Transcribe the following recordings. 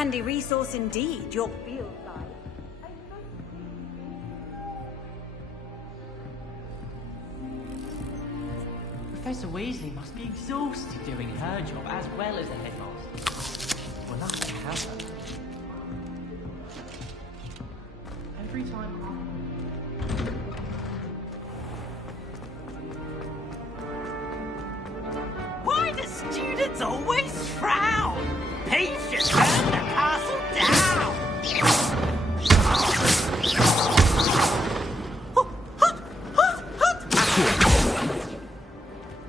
handy resource indeed, your field guide. Professor Weasley must be exhausted doing her job as well as the headmaster. We're lucky to have her. Every time Why do students always frown? Peach should burn the castle down!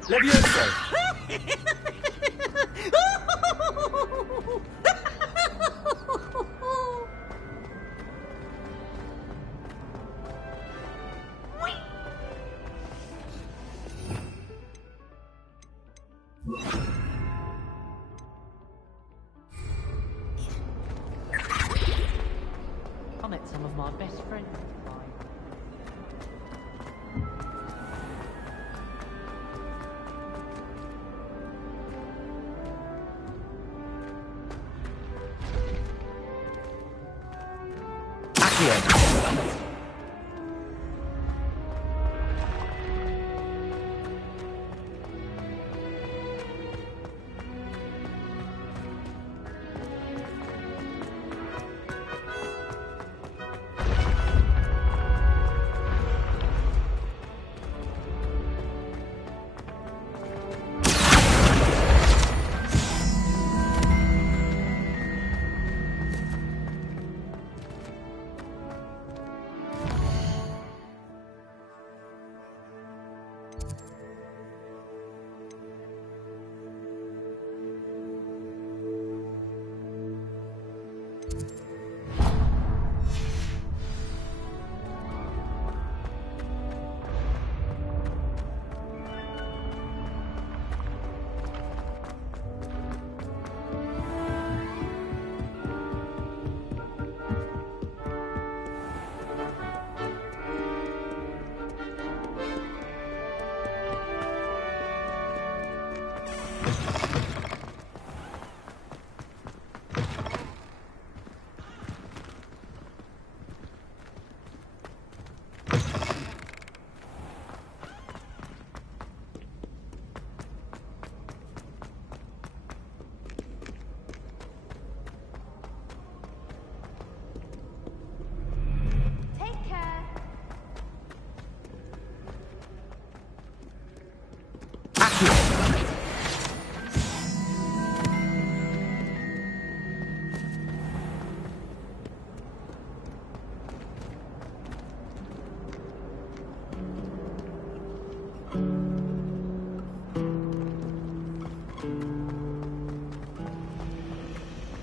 Levioso! I met some of my best friends.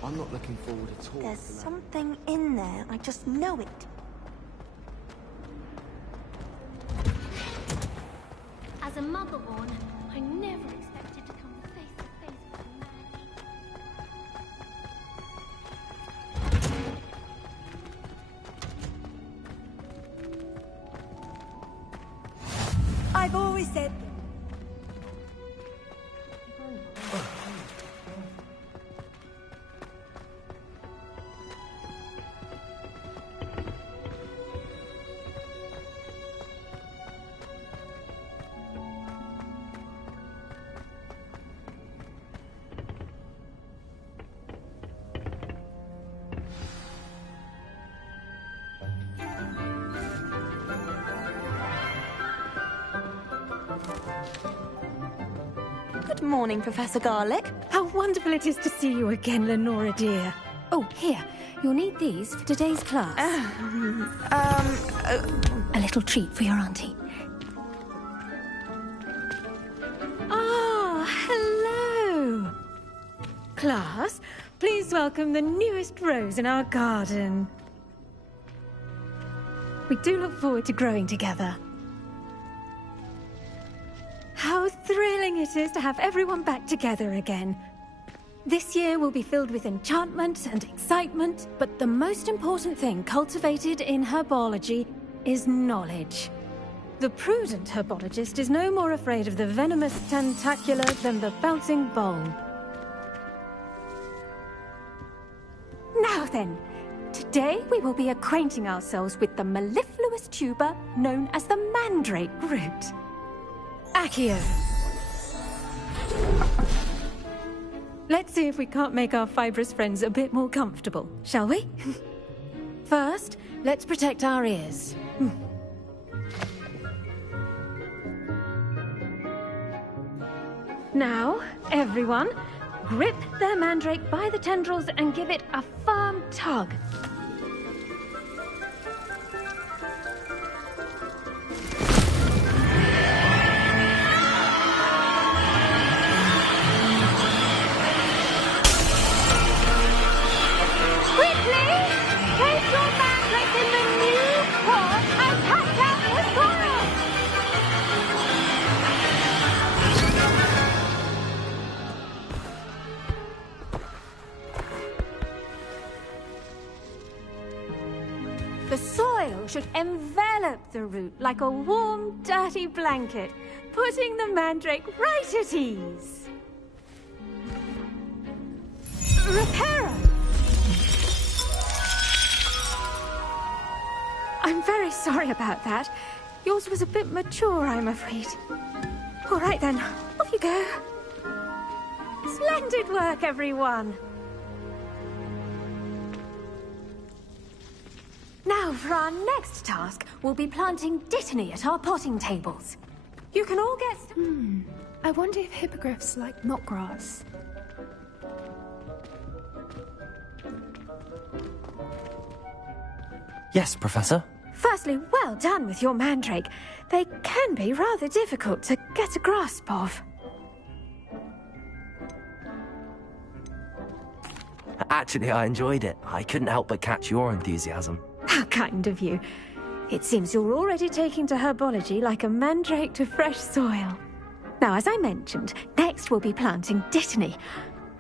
I'm not looking forward at all. There's something in there, I just know it. As a motherborn, I never expected to come face to face with a man. I've always said... Good morning, Professor Garlick. How wonderful it is to see you again, Lenora dear. Oh, here. You'll need these for today's class. A little treat for your auntie. Ah, hello. Class, please welcome the newest rose in our garden. We do look forward to growing together. How thrilling it is to have everyone back together again. This year will be filled with enchantment and excitement, but the most important thing cultivated in herbology is knowledge. The prudent herbologist is no more afraid of the venomous tentacula than the bouncing ball. then. Today we will be acquainting ourselves with the mellifluous tuber known as the mandrake root. Accio. Let's see if we can't make our fibrous friends a bit more comfortable, shall we? First, let's protect our ears. Now, everyone, grip their mandrake by the tendrils and give it a firm tug. Quickly! Place your mandrake in the new pot and cut out the soil! The soil should envelop the root like a warm, dirty blanket, putting the mandrake right at ease. Reparo! I'm very sorry about that. Yours was a bit mature, I'm afraid. All right then, off you go. Splendid work, everyone. Now, for our next task, we'll be planting dittany at our potting tables. You can all get... I wonder if hippogriffs like knot grass. Yes, Professor. Firstly, well done with your mandrake. They can be rather difficult to get a grasp of. Actually, I enjoyed it. I couldn't help but catch your enthusiasm. How kind of you. It seems you're already taking to herbology like a mandrake to fresh soil. Now, as I mentioned, next we'll be planting dittany.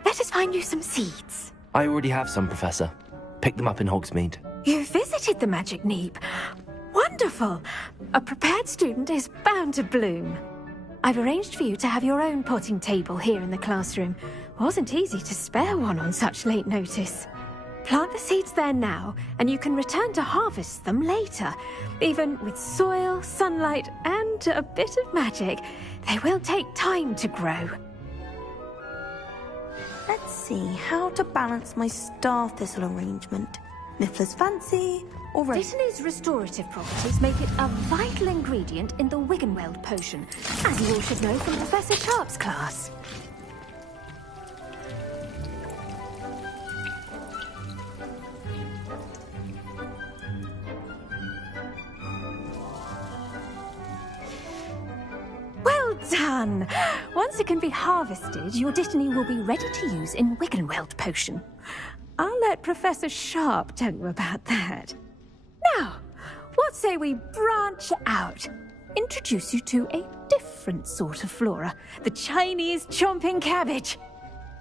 Let us find you some seeds. I already have some, Professor. Picked them up in Hogsmeade. You visited the Magic Neep. Wonderful! A prepared student is bound to bloom. I've arranged for you to have your own potting table here in the classroom. Wasn't easy to spare one on such late notice. Plant the seeds there now, and you can return to harvest them later. Even with soil, sunlight, and a bit of magic, they will take time to grow. Let's see how to balance my star thistle arrangement. Miffler's fancy, or Dittany's restorative properties make it a vital ingredient in the Wiggenweld potion, as you all should know from Professor Sharp's class. Well done! Once it can be harvested, your dittany will be ready to use in Wiggenweld potion. I'll let Professor Sharp tell you about that. Now, what say we branch out? Introduce you to a different sort of flora, the Chinese chomping cabbage.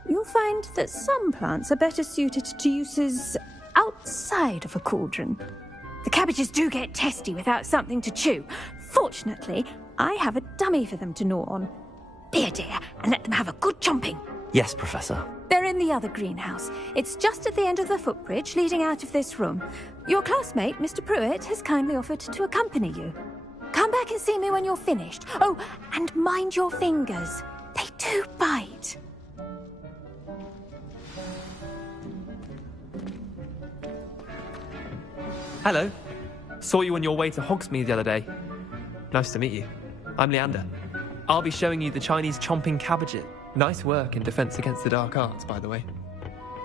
You'll find that some plants are better suited to uses outside of a cauldron. The cabbages do get testy without something to chew. Fortunately, I have a dummy for them to gnaw on. Be a dear and let them have a good chomping. Yes, Professor. They're in the other greenhouse. It's just at the end of the footbridge leading out of this room. Your classmate, Mr. Pruitt, has kindly offered to accompany you. Come back and see me when you're finished. Oh, and mind your fingers. They do bite. Hello. Saw you on your way to Hogsmeade the other day. Nice to meet you. I'm Leander. I'll be showing you the Chinese chomping cabbages. Nice work in Defense Against the Dark Arts, by the way.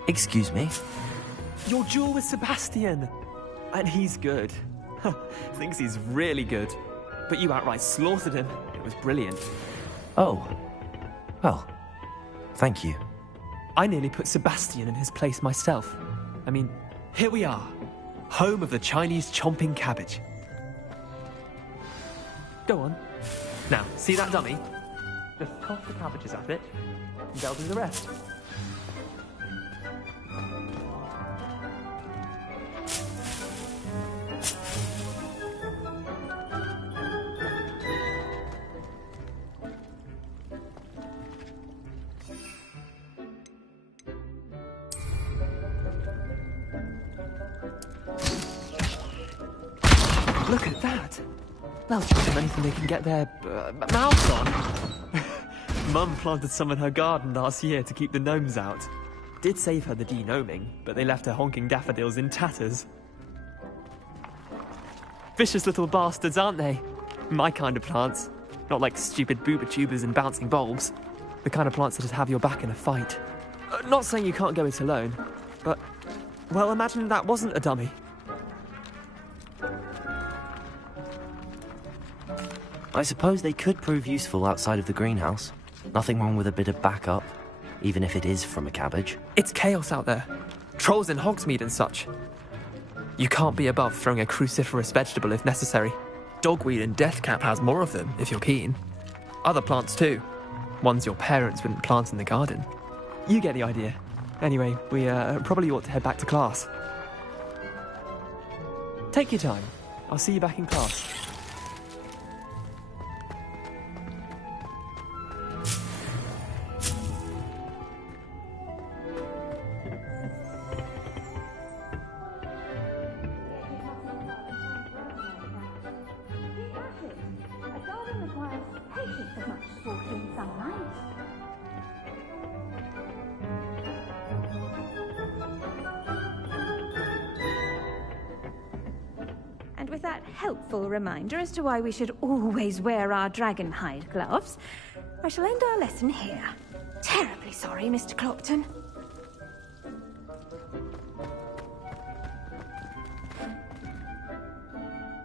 Excuse me? Your duel with Sebastian! And he's good. Thinks he's really good. But you outright slaughtered him. It was brilliant. Oh. Well, thank you. I nearly put Sebastian in his place myself. I mean, here we are. Home of the Chinese chomping cabbage. Go on. Now, see that dummy? Just toss the cabbages at it, and they'll do the rest. Look at that. They'll give them anything they can get their mouths on. Mum planted some in her garden last year to keep the gnomes out. Did save her the de-gnoming, but they left her honking daffodils in tatters. Vicious little bastards, aren't they? My kind of plants. Not like stupid booba tubers and bouncing bulbs. The kind of plants that just have your back in a fight. Not saying you can't go it alone, but, well, imagine that wasn't a dummy. I suppose they could prove useful outside of the greenhouse. Nothing wrong with a bit of backup, even if it is from a cabbage. It's chaos out there. Trolls in Hogsmeade and such. You can't be above throwing a cruciferous vegetable if necessary. Dogweed and deathcap has more of them, if you're keen. Other plants too. Ones your parents wouldn't plant in the garden. You get the idea. Anyway, we probably ought to head back to class. Take your time. I'll see you back in class. And with that helpful reminder as to why we should always wear our dragon hide gloves, I shall end our lesson here. Terribly sorry, Mr. Clopton.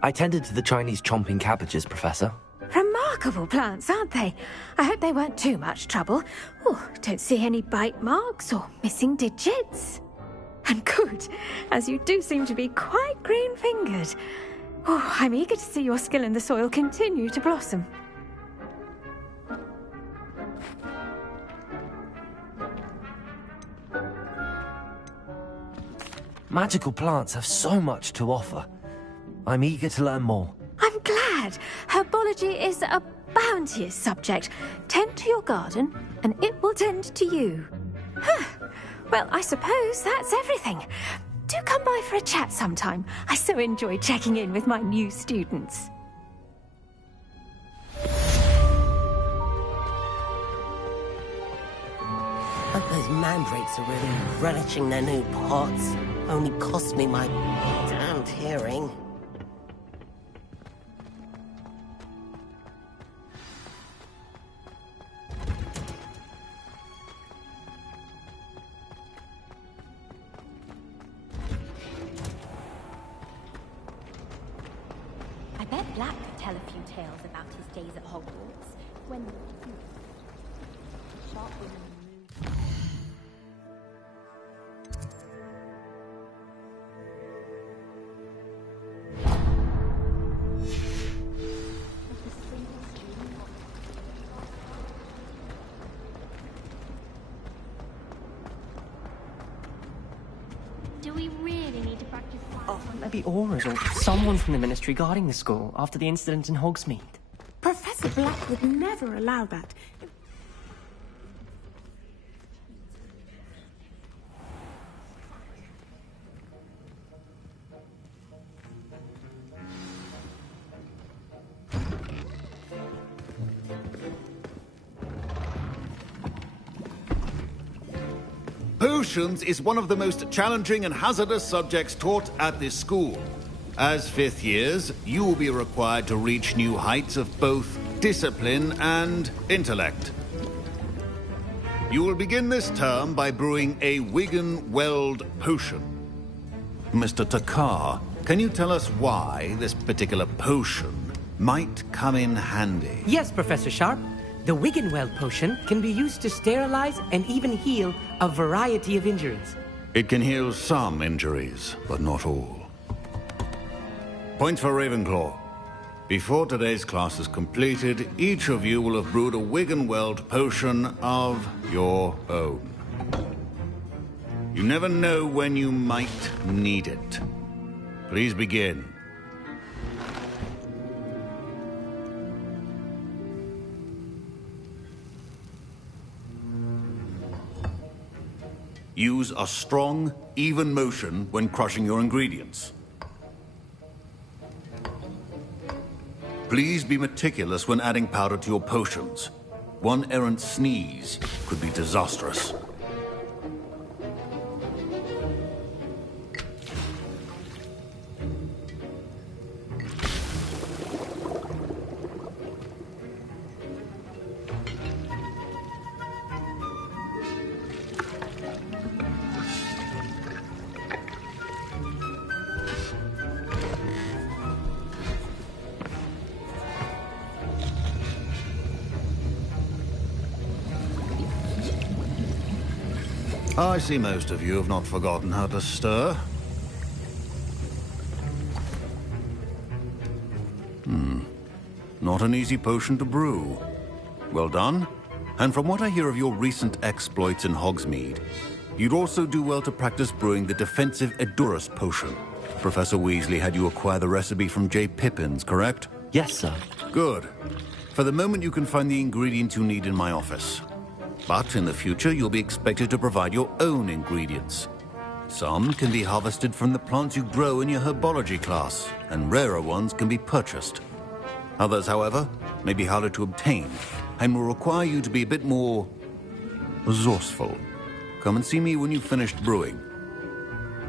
I tended to the Chinese chomping cabbages, Professor. Remarkable plants, aren't they? I hope they weren't too much trouble. Oh, don't see any bite marks or missing digits. And good, as you do seem to be quite green-fingered. Oh, I'm eager to see your skill in the soil continue to blossom. Magical plants have so much to offer. I'm eager to learn more. I'm glad. Herbology is a bounteous subject. Tend to your garden, and it will tend to you. Huh. Well, I suppose that's everything. Do come by for a chat sometime. I so enjoy checking in with my new students. Hope those mandrakes are really relishing their new pots. Only cost me my damned hearing. I bet Black could tell a few tales about his days at Hogwarts. When sharp women moved. Do we really need to practice fire? Maybe Aura's or someone from the Ministry guarding the school after the incident in Hogsmeade. Professor Black would never allow that. Potions is one of the most challenging and hazardous subjects taught at this school. As fifth years, you will be required to reach new heights of both discipline and intellect. You will begin this term by brewing a Wigan-Weld potion. Mr. Takar, can you tell us why this particular potion might come in handy? Yes, Professor Sharp. The Wigan-Weld potion can be used to sterilize and even heal a variety of injuries. It can heal some injuries, but not all. Point for Ravenclaw. Before today's class is completed, each of you will have brewed a Wigan-Weld potion of your own. You never know when you might need it. Please begin. Use a strong, even motion when crushing your ingredients. Please be meticulous when adding powder to your potions. One errant sneeze could be disastrous. I see most of you have not forgotten how to stir. Not an easy potion to brew. Well done. And from what I hear of your recent exploits in Hogsmeade, you'd also do well to practice brewing the defensive Edurus potion. Professor Weasley had you acquire the recipe from J. Pippin's, correct? Yes, sir. Good. For the moment, you can find the ingredients you need in my office. But in the future, you'll be expected to provide your own ingredients. Some can be harvested from the plants you grow in your herbology class, and rarer ones can be purchased. Others, however, may be harder to obtain, and will require you to be a bit more resourceful. Come and see me when you've finished brewing,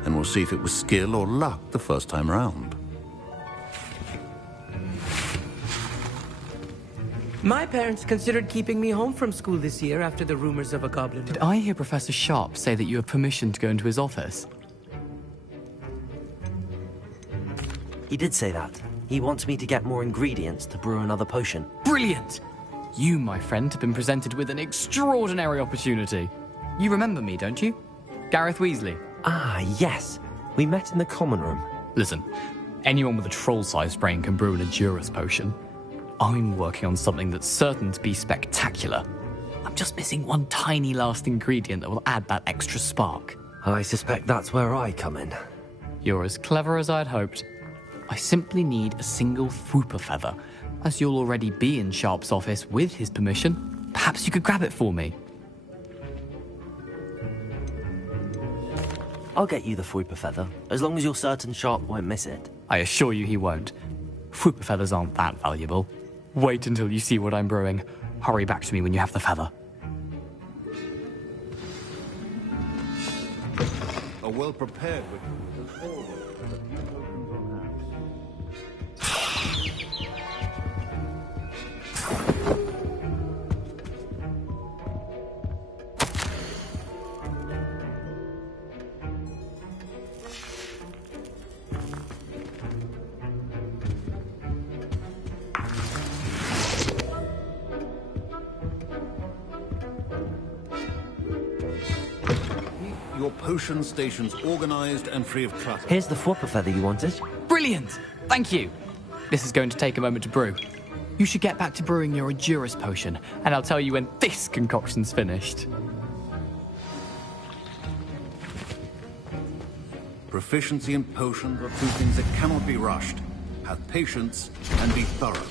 and we'll see if it was skill or luck the first time round. My parents considered keeping me home from school this year after the rumors of a goblin. Did I hear Professor Sharp say that you have permission to go into his office? He did say that. He wants me to get more ingredients to brew another potion. Brilliant! You, my friend, have been presented with an extraordinary opportunity. You remember me, don't you? Gareth Weasley. Ah, yes. We met in the common room. Listen, anyone with a troll-sized brain can brew an Edurus potion. I'm working on something that's certain to be spectacular. I'm just missing one tiny last ingredient that will add that extra spark. I suspect that's where I come in. You're as clever as I'd hoped. I simply need a single Fwooper feather. As you'll already be in Sharp's office with his permission, perhaps you could grab it for me. I'll get you the Fwooper feather, as long as you're certain Sharp won't miss it. I assure you he won't. Fwooper feathers aren't that valuable. Wait until you see what I'm brewing. Hurry back to me when you have the feather. A well-prepared witch is always a new potion on hand. Your potion station's organized and free of clutter. Here's the Fwooper feather you wanted. Brilliant! Thank you! This is going to take a moment to brew. You should get back to brewing your Edurus potion, and I'll tell you when this concoction's finished. Proficiency in potions are two things that cannot be rushed. Have patience and be thorough.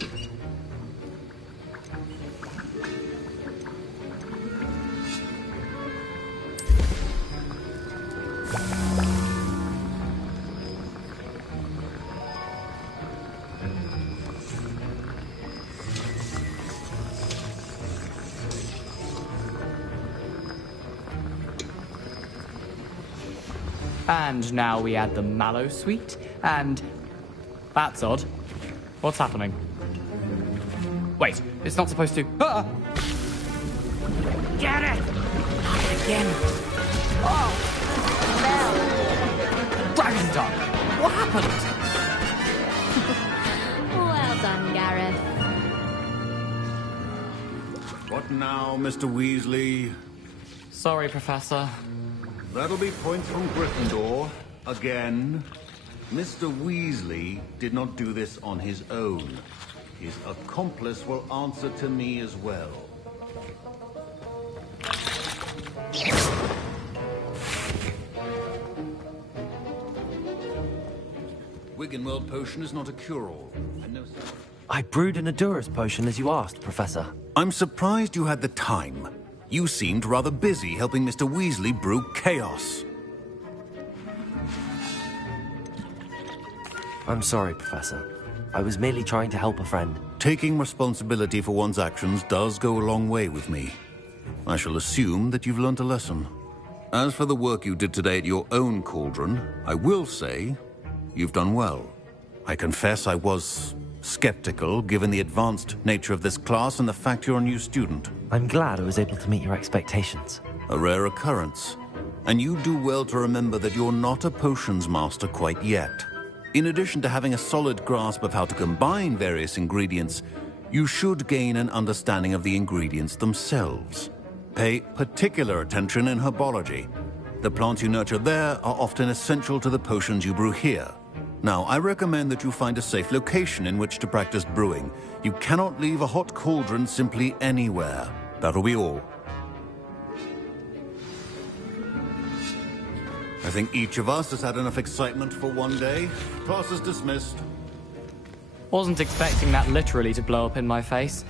And now we add the mallow sweet, and... That's odd. What's happening? Wait, it's not supposed to... Ah! Get it! Again. Oh! Dragon's Tongue! What happened? Well done, Gareth. What now, Mr. Weasley? Sorry, Professor. That'll be points from Gryffindor. Again. Mr. Weasley did not do this on his own. His accomplice will answer to me as well. Wiggenweld potion is not a cure-all. And no such... I brewed an Edurus potion as you asked, Professor. I'm surprised you had the time. You seemed rather busy helping Mr. Weasley brew chaos. I'm sorry, Professor. I was merely trying to help a friend. Taking responsibility for one's actions does go a long way with me. I shall assume that you've learnt a lesson. As for the work you did today at your own cauldron, I will say you've done well. I confess I was skeptical, given the advanced nature of this class and the fact you're a new student. I'm glad I was able to meet your expectations. A rare occurrence. And you do well to remember that you're not a potions master quite yet. In addition to having a solid grasp of how to combine various ingredients, you should gain an understanding of the ingredients themselves. Pay particular attention in herbology. The plants you nurture there are often essential to the potions you brew here. Now, I recommend that you find a safe location in which to practice brewing. You cannot leave a hot cauldron simply anywhere. That'll be all. I think each of us has had enough excitement for one day. Class is dismissed. Wasn't expecting that literally to blow up in my face.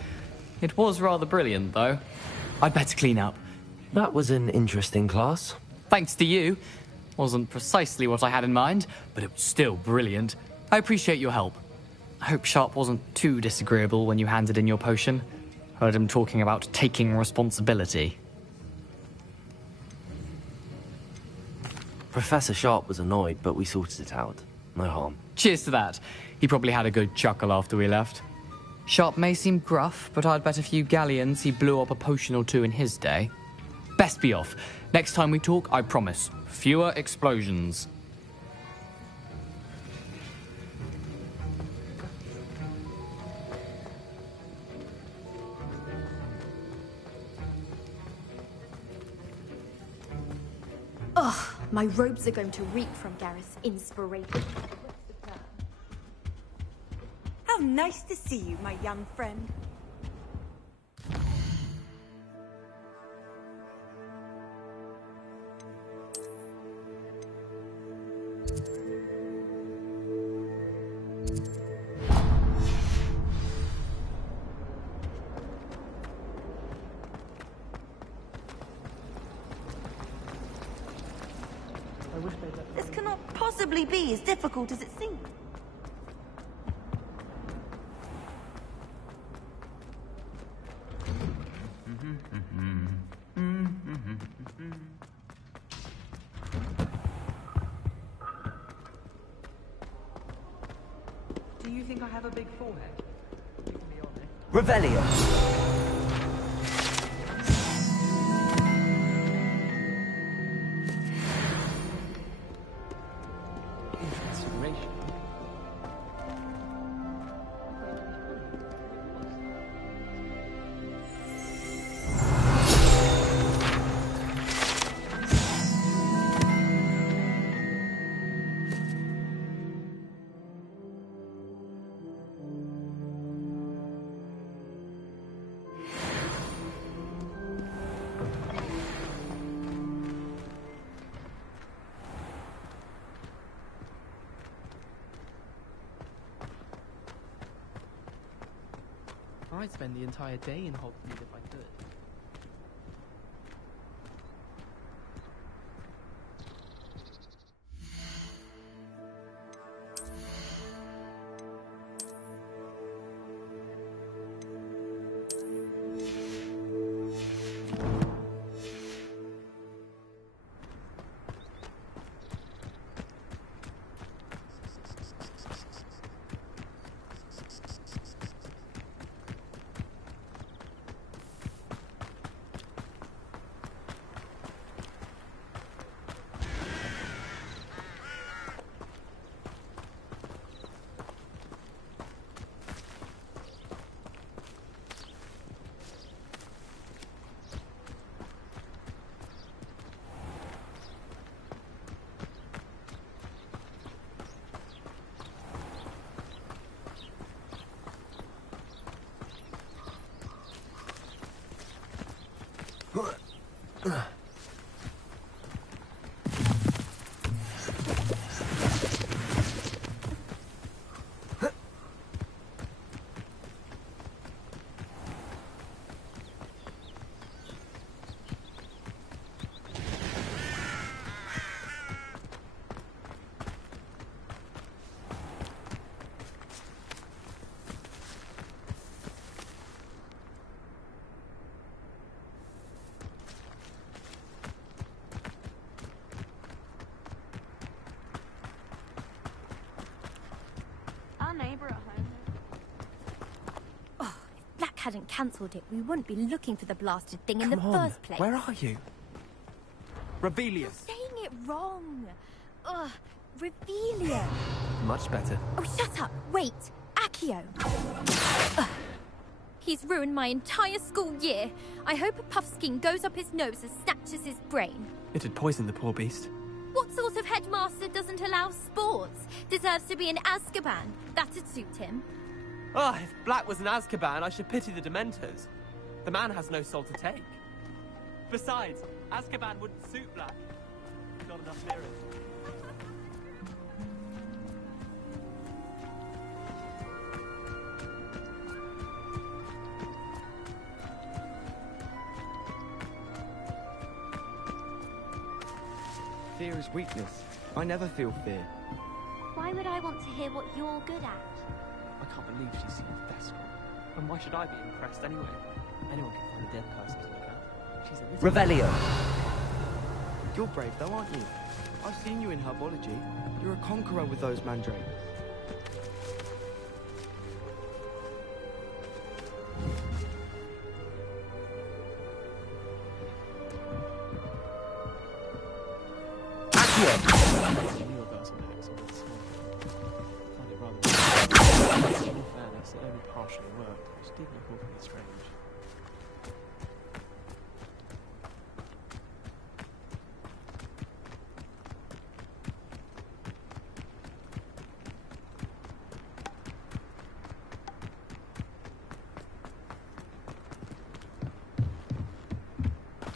It was rather brilliant, though. I'd better clean up. That was an interesting class. Thanks to you. Wasn't precisely what I had in mind, but it was still brilliant. I appreciate your help. I hope Sharp wasn't too disagreeable when you handed in your potion. Heard him talking about taking responsibility. Professor Sharp was annoyed, but we sorted it out. No harm. Cheers to that. He probably had a good chuckle after we left. Sharp may seem gruff, but I'd bet a few galleons he blew up a potion or two in his day. Best be off. Next time we talk, I promise, fewer explosions. Ugh, my robes are going to reek from Gareth's inspiration. How nice to see you, my young friend. This cannot possibly be as difficult as it seems. Do you think I have a big forehead? You can be honest. Revelio! I'd spend the entire day in Hogsmeade if I could. hadn't cancelled it, we wouldn't be looking for the blasted thing in the Come on, first place. where are you? Rebellious. You're saying it wrong. Ugh, Revelia. Much better. Oh, shut up. Wait. Accio. Ugh. He's ruined my entire school year. I hope a puffskein goes up his nose and snatches his brain. It'd poison the poor beast. What sort of headmaster doesn't allow sports? Deserves to be in Azkaban. That'd suit him. Ah, if Black was in Azkaban, I should pity the Dementors. The man has no soul to take. Besides, Azkaban wouldn't suit Black. Not enough mirrors. Fear is weakness. I never feel fear. Why would I want to hear what you're good at? I can't believe she seems desperate. And why should I be impressed anyway? Anyone can find a dead person to look at. She's a little... Revelio! You're brave though, aren't you? I've seen you in herbology. You're a conqueror with those mandrakes. It only partially worked, which did look awfully strange.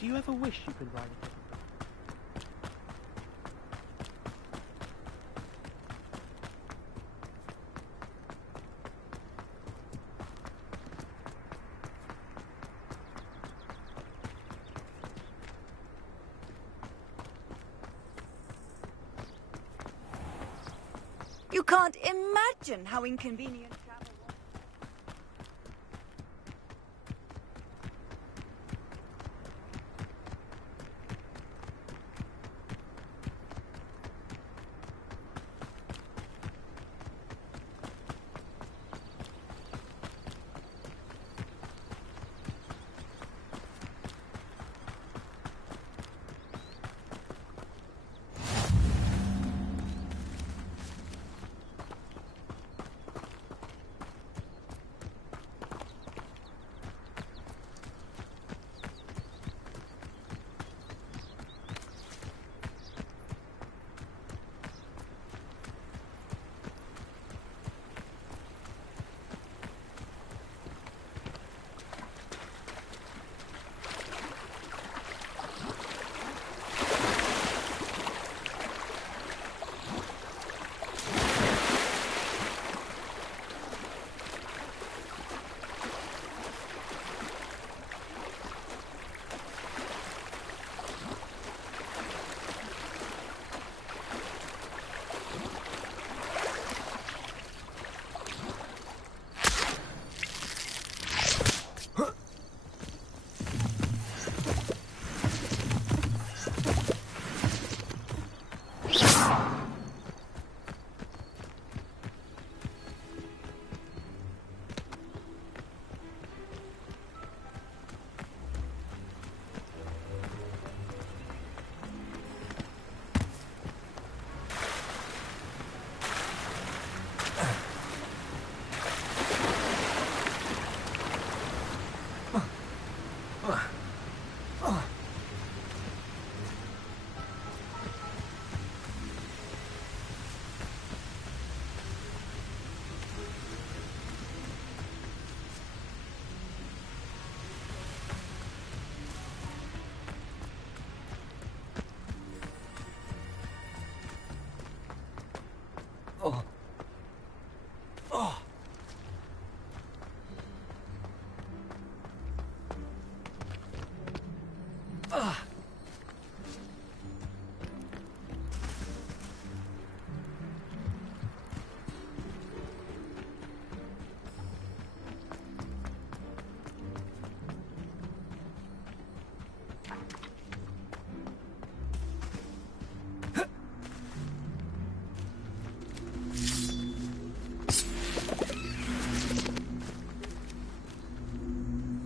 Do you ever wish you could ride a You can't imagine how inconvenient travel was.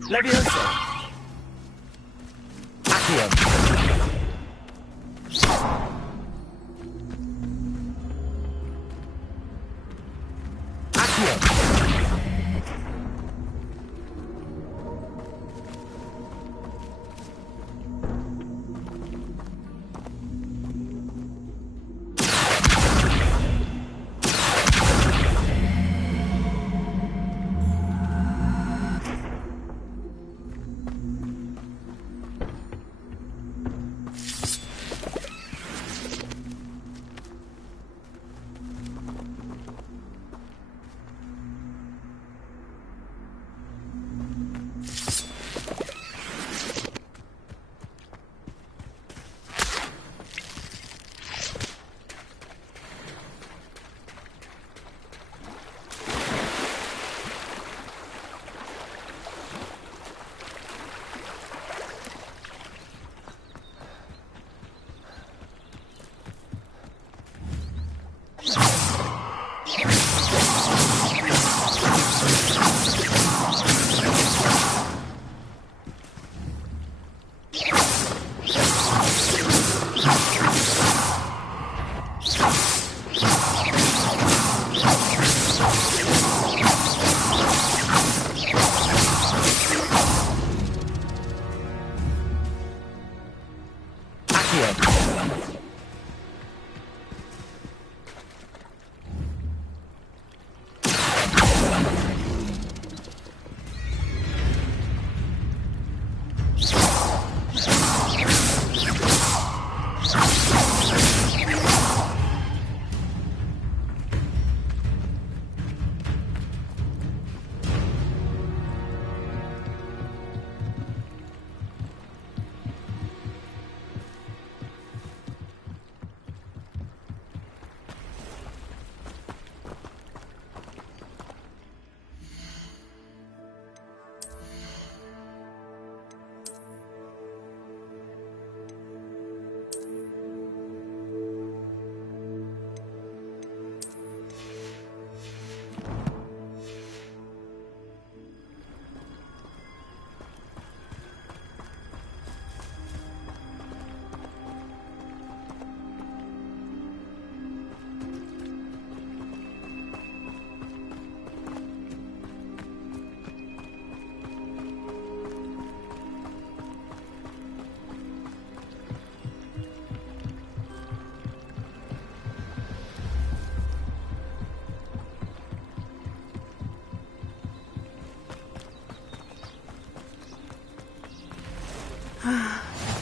Leviosa! Accio! Accio!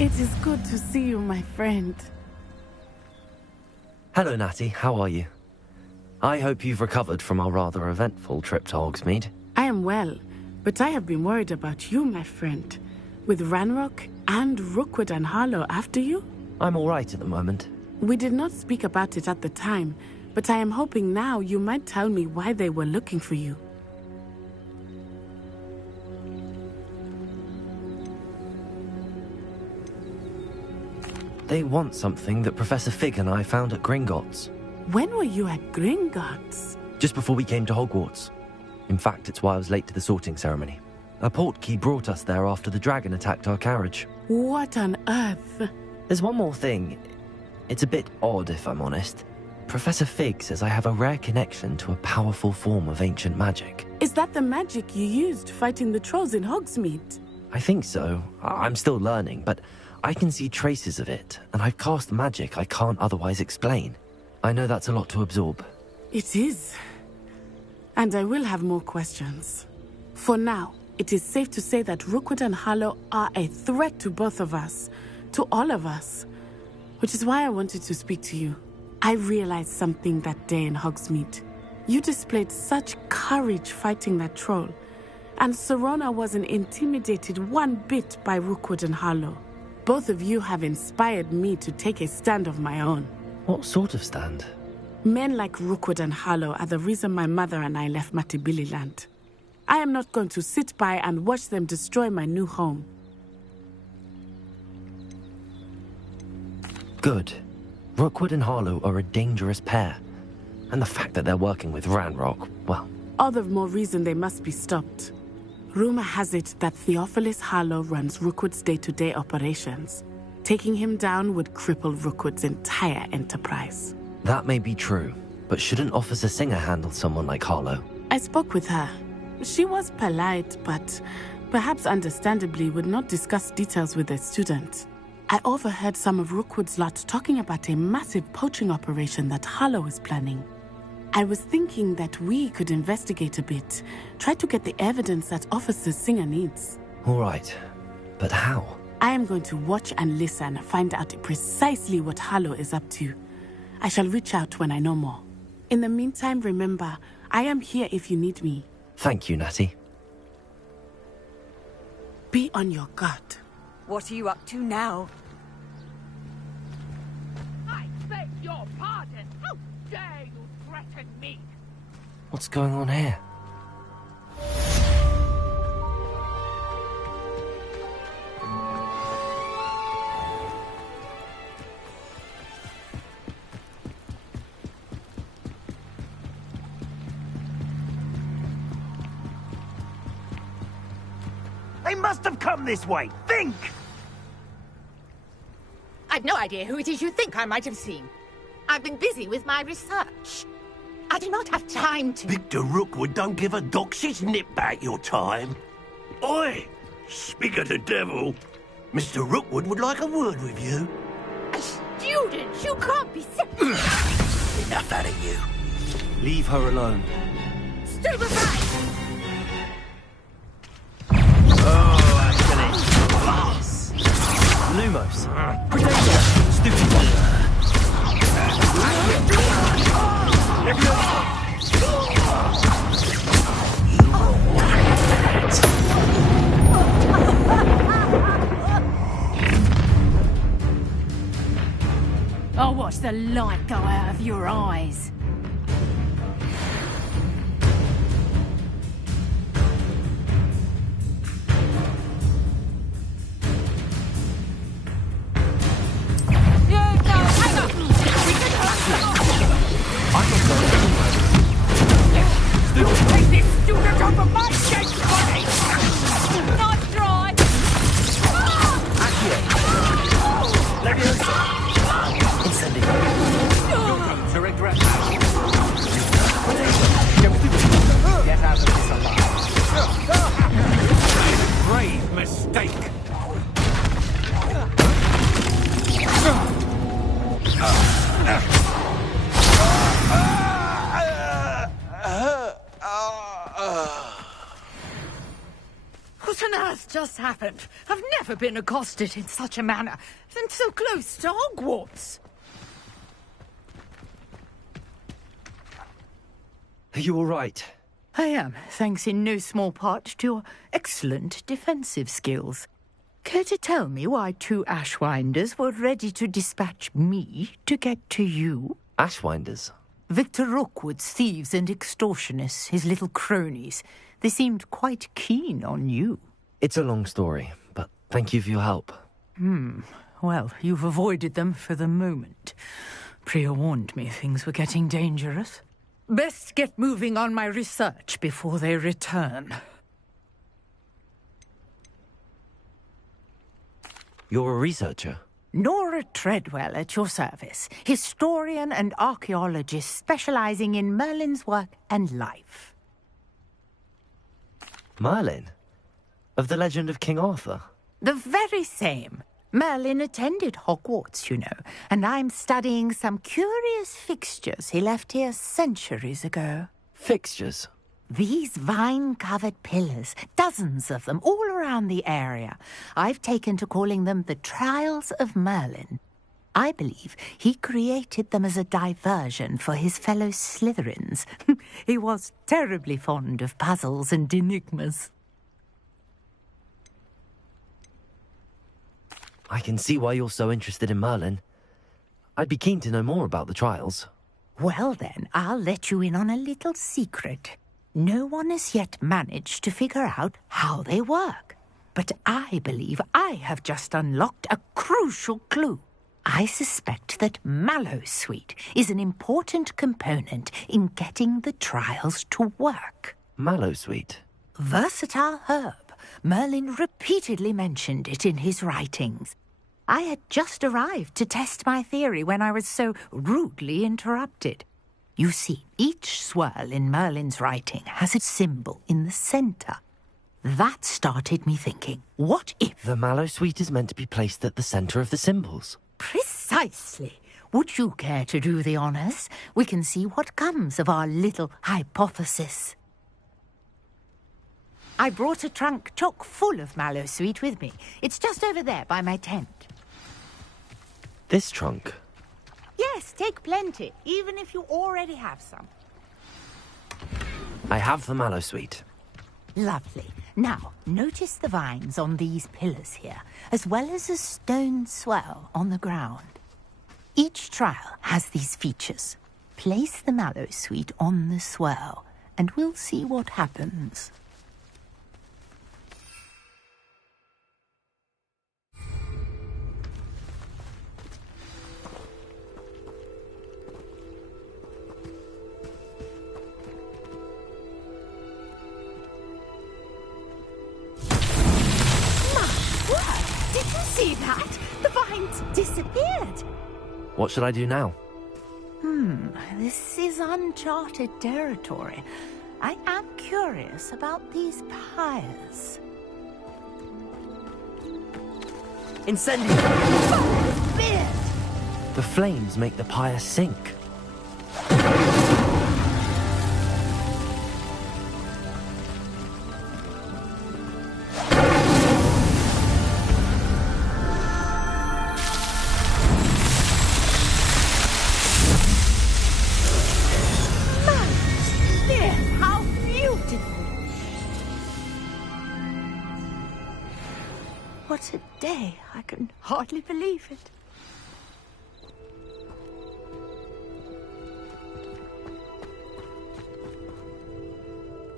It is good to see you, my friend. Hello, Natty. How are you? I hope you've recovered from our rather eventful trip to Hogsmeade. I am well, but I have been worried about you, my friend. With Ranrock and Rookwood and Harlow after you? I'm all right at the moment. We did not speak about it at the time, but I am hoping now you might tell me why they were looking for you. They want something that Professor Fig and I found at Gringotts. When were you at Gringotts? Just before we came to Hogwarts. In fact, it's why I was late to the sorting ceremony. A portkey brought us there after the dragon attacked our carriage. What on earth? There's one more thing. It's a bit odd, if I'm honest. Professor Fig says I have a rare connection to a powerful form of ancient magic. Is that the magic you used fighting the trolls in Hogsmeade? I think so. I'm still learning, but I can see traces of it, and I've cast magic I can't otherwise explain. I know that's a lot to absorb. It is. And I will have more questions. For now, it is safe to say that Rookwood and Harlow are a threat to both of us, to all of us. Which is why I wanted to speak to you. I realized something that day in Hogsmeade. You displayed such courage fighting that troll, and Serona wasn't intimidated one bit by Rookwood and Harlow. Both of you have inspired me to take a stand of my own. What sort of stand? Men like Rookwood and Harlow are the reason my mother and I left Matabeleland. I am not going to sit by and watch them destroy my new home. Good. Rookwood and Harlow are a dangerous pair. And the fact that they're working with Ranrock, well... All the more reason they must be stopped. Rumor has it that Theophilus Harlow runs Rookwood's day-to-day operations. Taking him down would cripple Rookwood's entire enterprise. That may be true, but shouldn't Officer Singer handle someone like Harlow? I spoke with her. She was polite, but perhaps understandably would not discuss details with a student. I overheard some of Rookwood's lot talking about a massive poaching operation that Harlow is planning. I was thinking that we could investigate a bit, try to get the evidence that Officer Singer needs. All right, but how? I am going to watch and listen, find out precisely what Harlow is up to. I shall reach out when I know more. In the meantime, remember, I am here if you need me. Thank you, Natty. Be on your guard. What are you up to now? I beg your pardon. How dare you threaten me? What's going on here? They must have come this way. Think! I've no idea who it is you think I might have seen. I've been busy with my research. I do not have time to... Victor Rookwood don't give a doxy's nip back your time. Oi! Speak of the devil. Mr. Rookwood would like a word with you. A student? You can't be sick. Enough out of you. Leave her alone. Stupefy! Oh, actually. Glass. Lumos. Potato. Stupid. I'll watch the light go out of your eyes. Take this student off of my dead body! Not dry! Direct rest. Get out of this alive. Grave mistake. What on earth just happened? I've never been accosted in such a manner, and so close to Hogwarts. Are you all right? I am, thanks in no small part to your excellent defensive skills. Care to tell me why two Ashwinders were ready to dispatch me to get to you? Ashwinders? Victor Rookwood's thieves and extortionists, his little cronies. They seemed quite keen on you. It's a long story, but thank you for your help. Well, you've avoided them for the moment. Priya warned me things were getting dangerous. Best get moving on my research before they return. You're a researcher? Nora Treadwell at your service, historian and archaeologist specializing in Merlin's work and life. Merlin? Of the legend of King Arthur? The very same. Merlin attended Hogwarts, you know, and I'm studying some curious fixtures he left here centuries ago. Fixtures? These vine-covered pillars, dozens of them, all around the area. I've taken to calling them the Trials of Merlin. I believe he created them as a diversion for his fellow Slytherins. He was terribly fond of puzzles and enigmas. I can see why you're so interested in Merlin. I'd be keen to know more about the trials. Well then, I'll let you in on a little secret. No one has yet managed to figure out how they work. But I believe I have just unlocked a crucial clue. I suspect that Mallowsweet is an important component in getting the trials to work. Mallowsweet? versatile herb. Merlin repeatedly mentioned it in his writings. I had just arrived to test my theory when I was so rudely interrupted. You see, each swirl in Merlin's writing has its symbol in the center. That started me thinking, what if... The mallow sweet is meant to be placed at the center of the symbols. Precisely. Would you care to do the honors? We can see what comes of our little hypothesis. I brought a trunk chock full of mallow sweet with me. It's just over there by my tent. This trunk? Yes, take plenty, even if you already have some. I have the mallow sweet. Lovely. Now, notice the vines on these pillars here, as well as a stone swell on the ground. Each trial has these features. Place the mallow sweet on the swell, and we'll see what happens. Did you see that? The vines disappeared. What should I do now? This is uncharted territory. I am curious about these pyres. Incendio! The flames make the pyre sink. What a day. I can hardly believe it.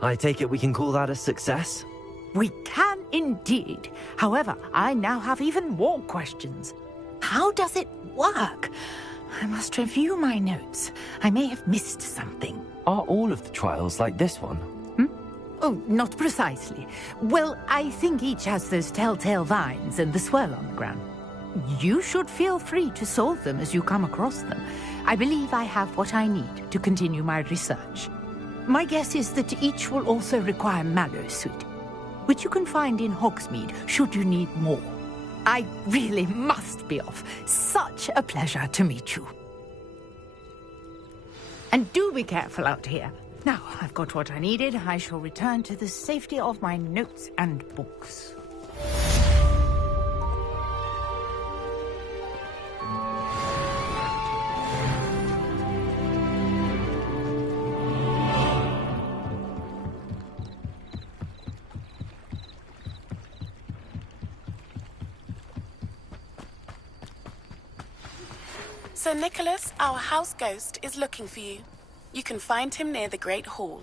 I take it we can call that a success? We can indeed. However, I now have even more questions. How does it work? I must review my notes. I may have missed something. Are all of the trials like this one? Oh, not precisely. Well, I think each has those telltale vines and the swirl on the ground. You should feel free to solve them as you come across them. I believe I have what I need to continue my research. My guess is that each will also require mallow sweet, which you can find in Hogsmeade should you need more. I really must be off. Such a pleasure to meet you. And do be careful out here. Now, I've got what I needed. I shall return to the safety of my notes and books. Sir Nicholas, our house ghost, is looking for you. You can find him near the Great Hall.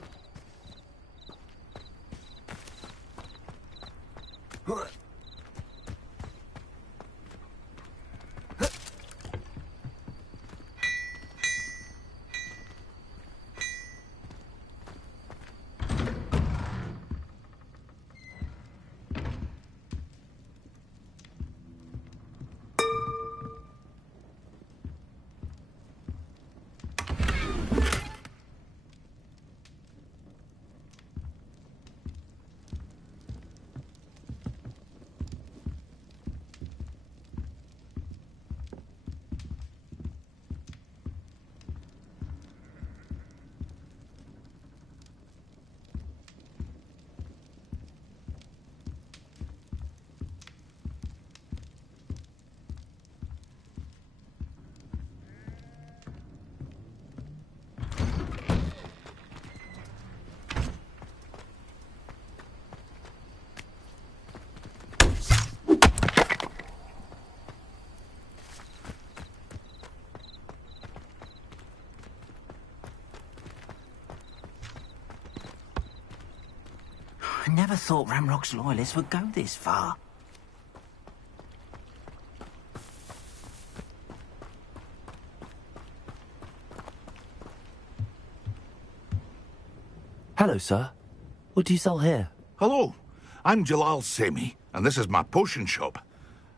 I never thought Ramrock's loyalists would go this far. Hello, sir. What do you sell here? Hello, I'm Jalal Semi, and this is my potion shop.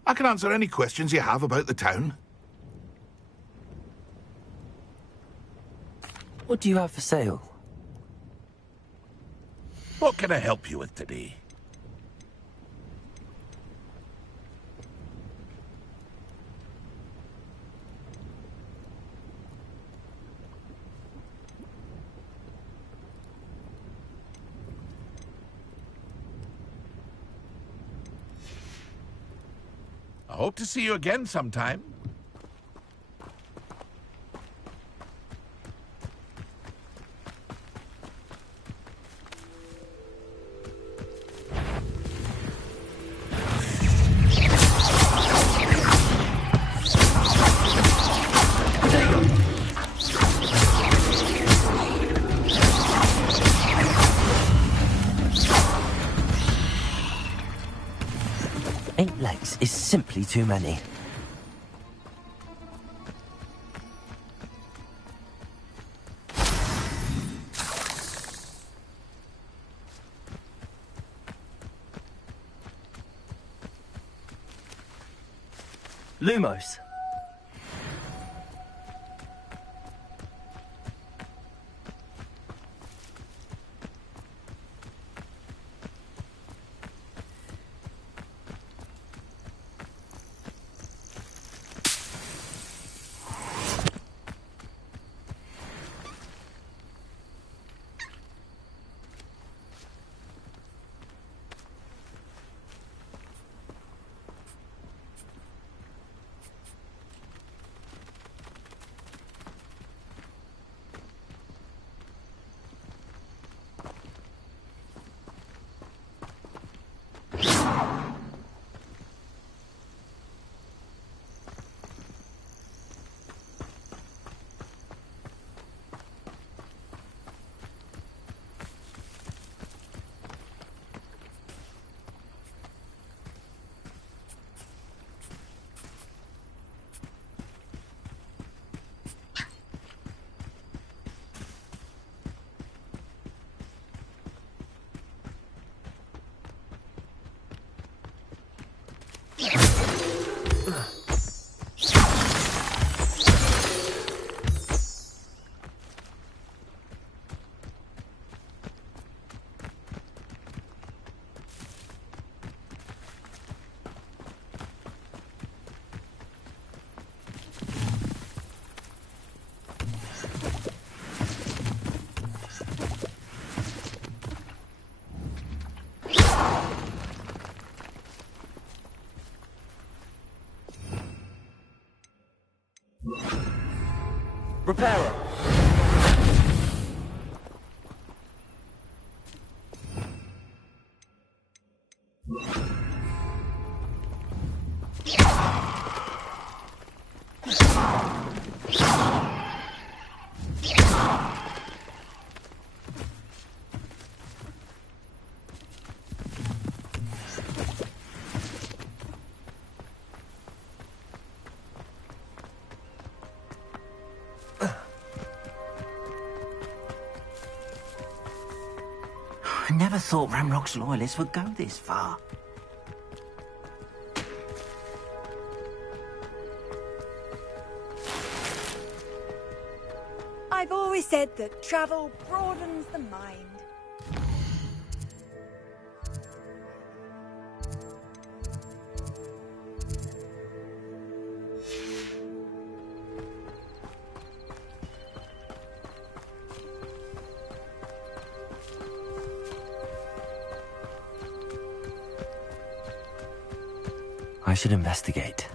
I can answer any questions you have about the town. What do you have for sale? What can I help you with today? I hope to see you again sometime. Eight legs is simply too many. Lumos. Repairer. I never thought Ramrock's loyalists would go this far. I've always said that travel broadens the mind. I should investigate.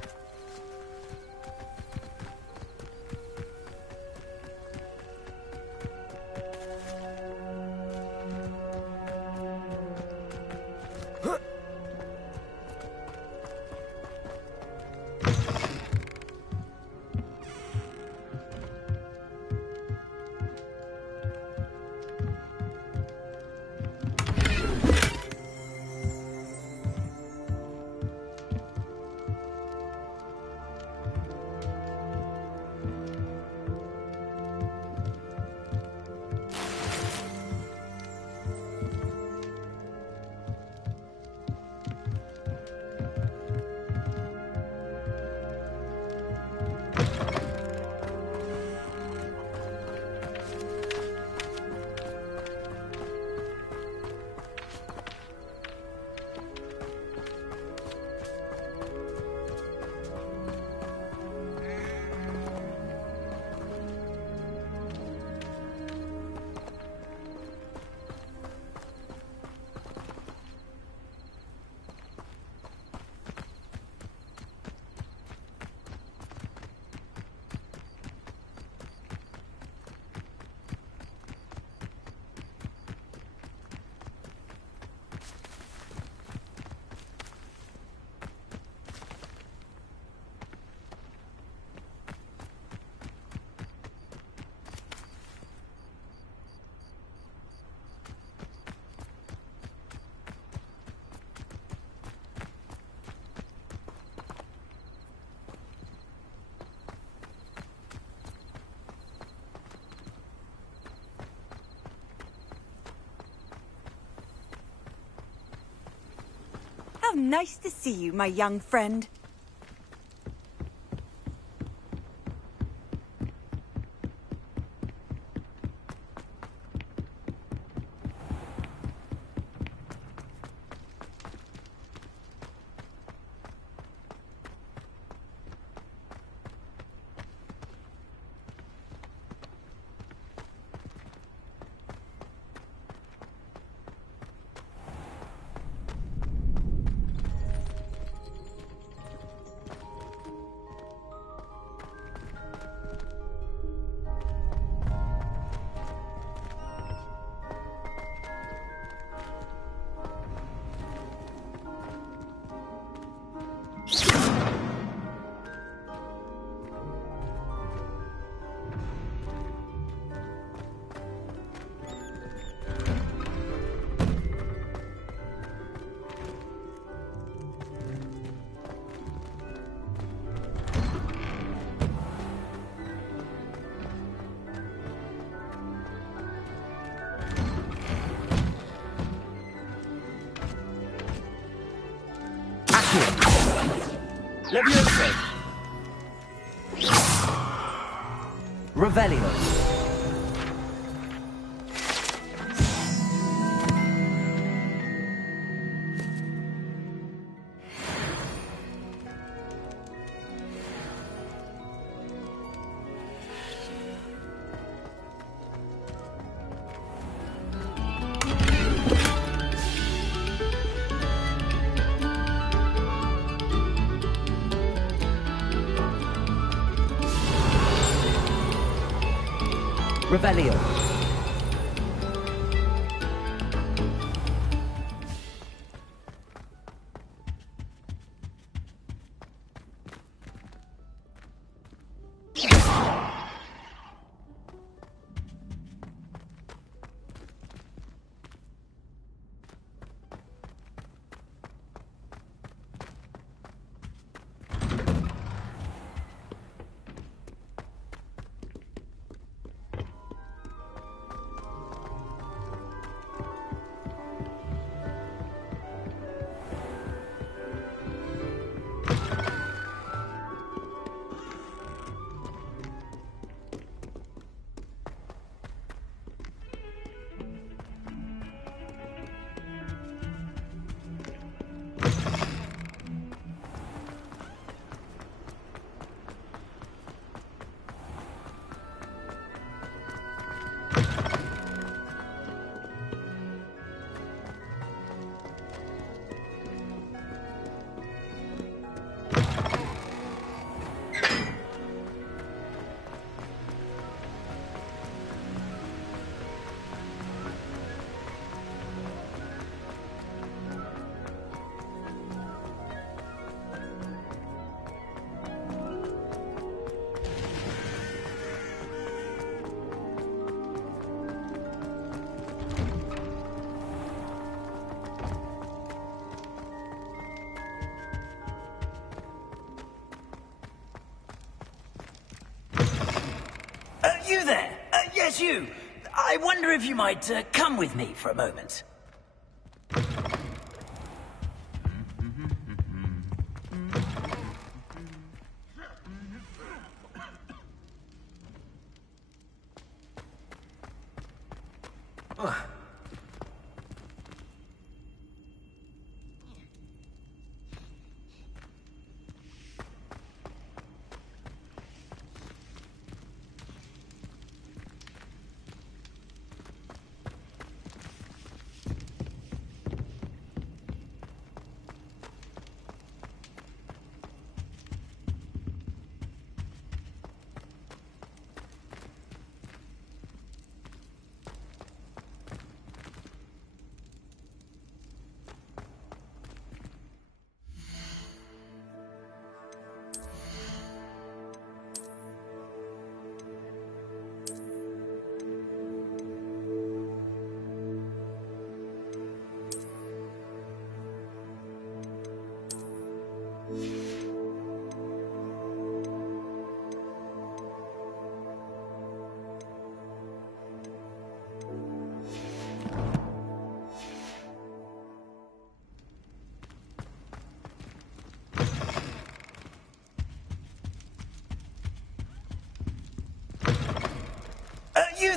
How nice to see you, my young friend. Levioso. Revelio. Revelio. You there? Yes, you. I wonder if you might come with me for a moment.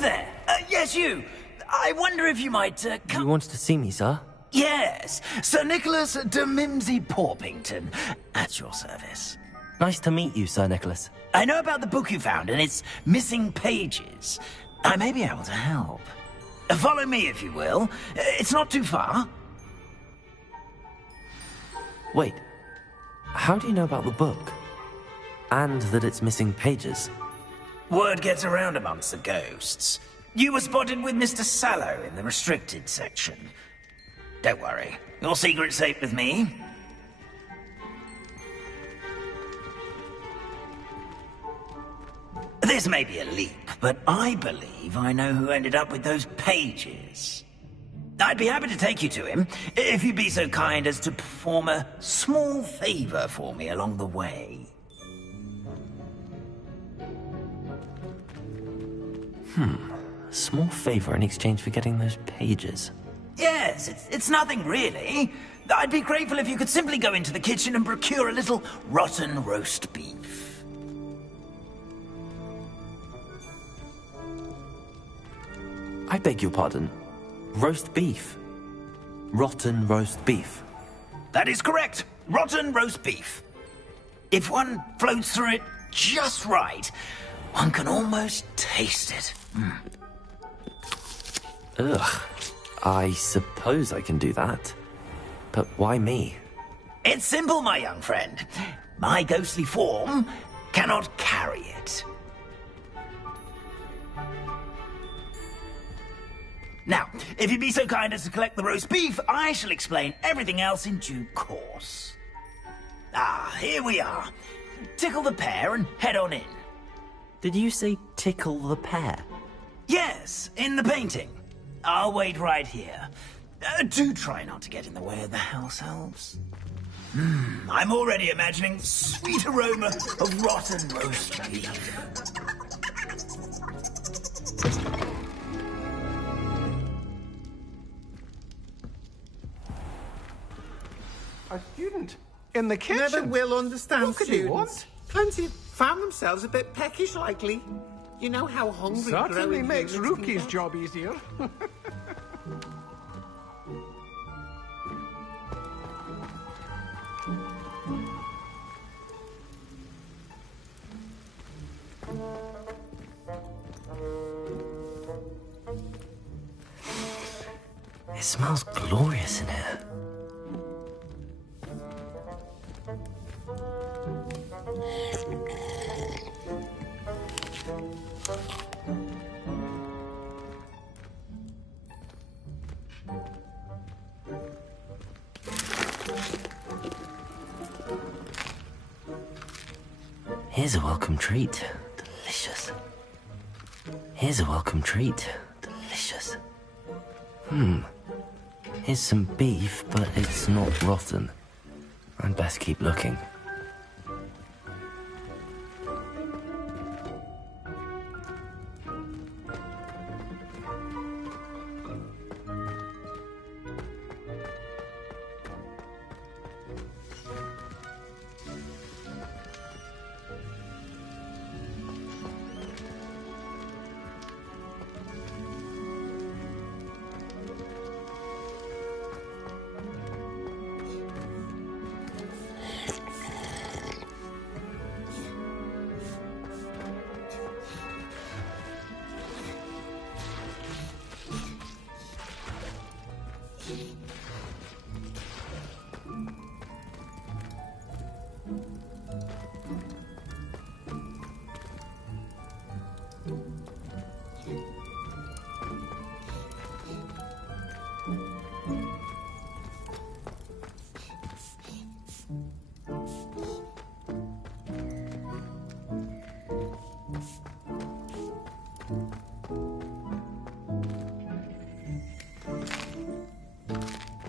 there! Yes, you! I wonder if you might come... You wanted to see me, sir? Yes, Sir Nicholas de Mimsy Porpington, at your service. Nice to meet you, Sir Nicholas. I know about the book you found and its missing pages. I may be able to help. Follow me, if you will. It's not too far. Wait, how do you know about the book? And that it's missing pages? Word gets around amongst the ghosts. You were spotted with Mr. Sallow in the restricted section. Don't worry, your secret's safe with me. This may be a leap, but I believe I know who ended up with those pages. I'd be happy to take you to him, if you'd be so kind as to perform a small favor for me along the way. A small favor in exchange for getting those pages. Yes, it's nothing really. I'd be grateful if you could simply go into the kitchen and procure a little rotten roast beef. I beg your pardon. Roast beef? Rotten roast beef? That is correct. Rotten roast beef. If one floats through it just right, one can almost taste it. Ugh. I suppose I can do that. But why me? It's simple, my young friend. My ghostly form cannot carry it. Now, if you'd be so kind as to collect the roast beef, I shall explain everything else in due course. Ah, here we are. Tickle the pear and head on in. Did you say tickle the pear? Yes, in the painting. I'll wait right here. Do try not to get in the way of the house elves. I'm already imagining the sweet aroma of rotten roast beef. A student in the kitchen. Never will understand What could you want? students. Plenty found themselves a bit peckish lately. You know how hungry Certainly growing makes humans can Rookie's get. job easier. It smells glorious in here. Here's a welcome treat. Delicious. Here's a welcome treat. Delicious. Here's some beef, but it's not rotten. I'd best keep looking.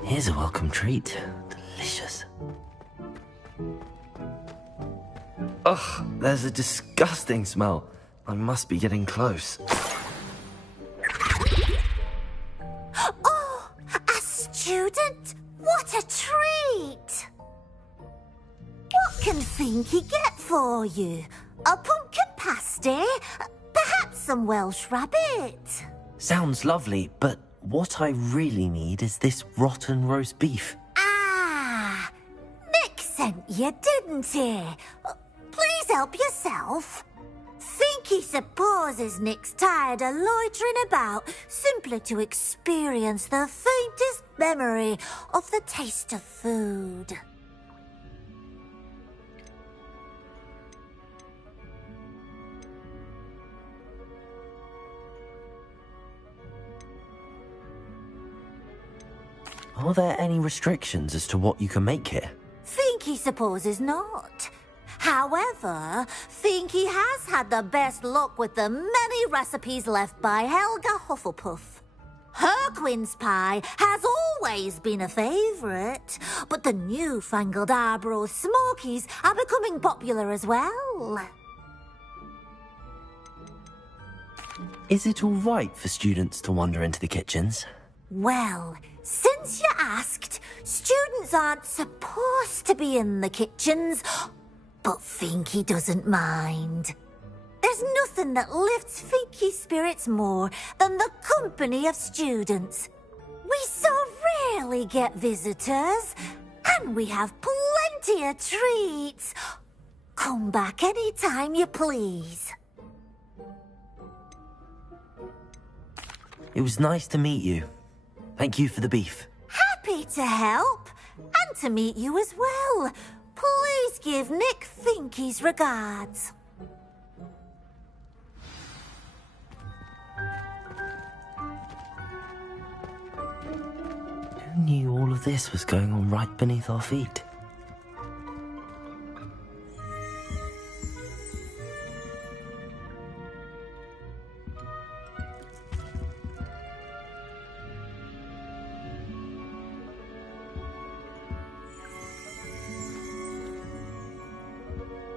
Here's a welcome treat. Delicious. Ugh, there's a disgusting smell. I must be getting close. Oh, a student? What a treat! What can Finky get for you? A pumpkin pasty? Perhaps some Welsh rabbit. Sounds lovely, but what I really need is this rotten roast beef. Ah, Nick sent you, didn't he? Please help yourself. Think he supposes Nick's tired of loitering about simply to experience the faintest memory of the taste of food. Are there any restrictions as to what you can make here? Finky supposes not. However, Finky has had the best luck with the many recipes left by Helga Hufflepuff. Her quince pie has always been a favourite, but the newfangled Arborough Smokies are becoming popular as well. Is it all right for students to wander into the kitchens? Well, since you asked, students aren't supposed to be in the kitchens, but Finky doesn't mind. There's nothing that lifts Finky's spirits more than the company of students. We so rarely get visitors, and we have plenty of treats. Come back any time you please. It was nice to meet you. Thank you for the beef. Happy to help, and to meet you as well. Please give Nick Finky's regards. Who knew all of this was going on right beneath our feet?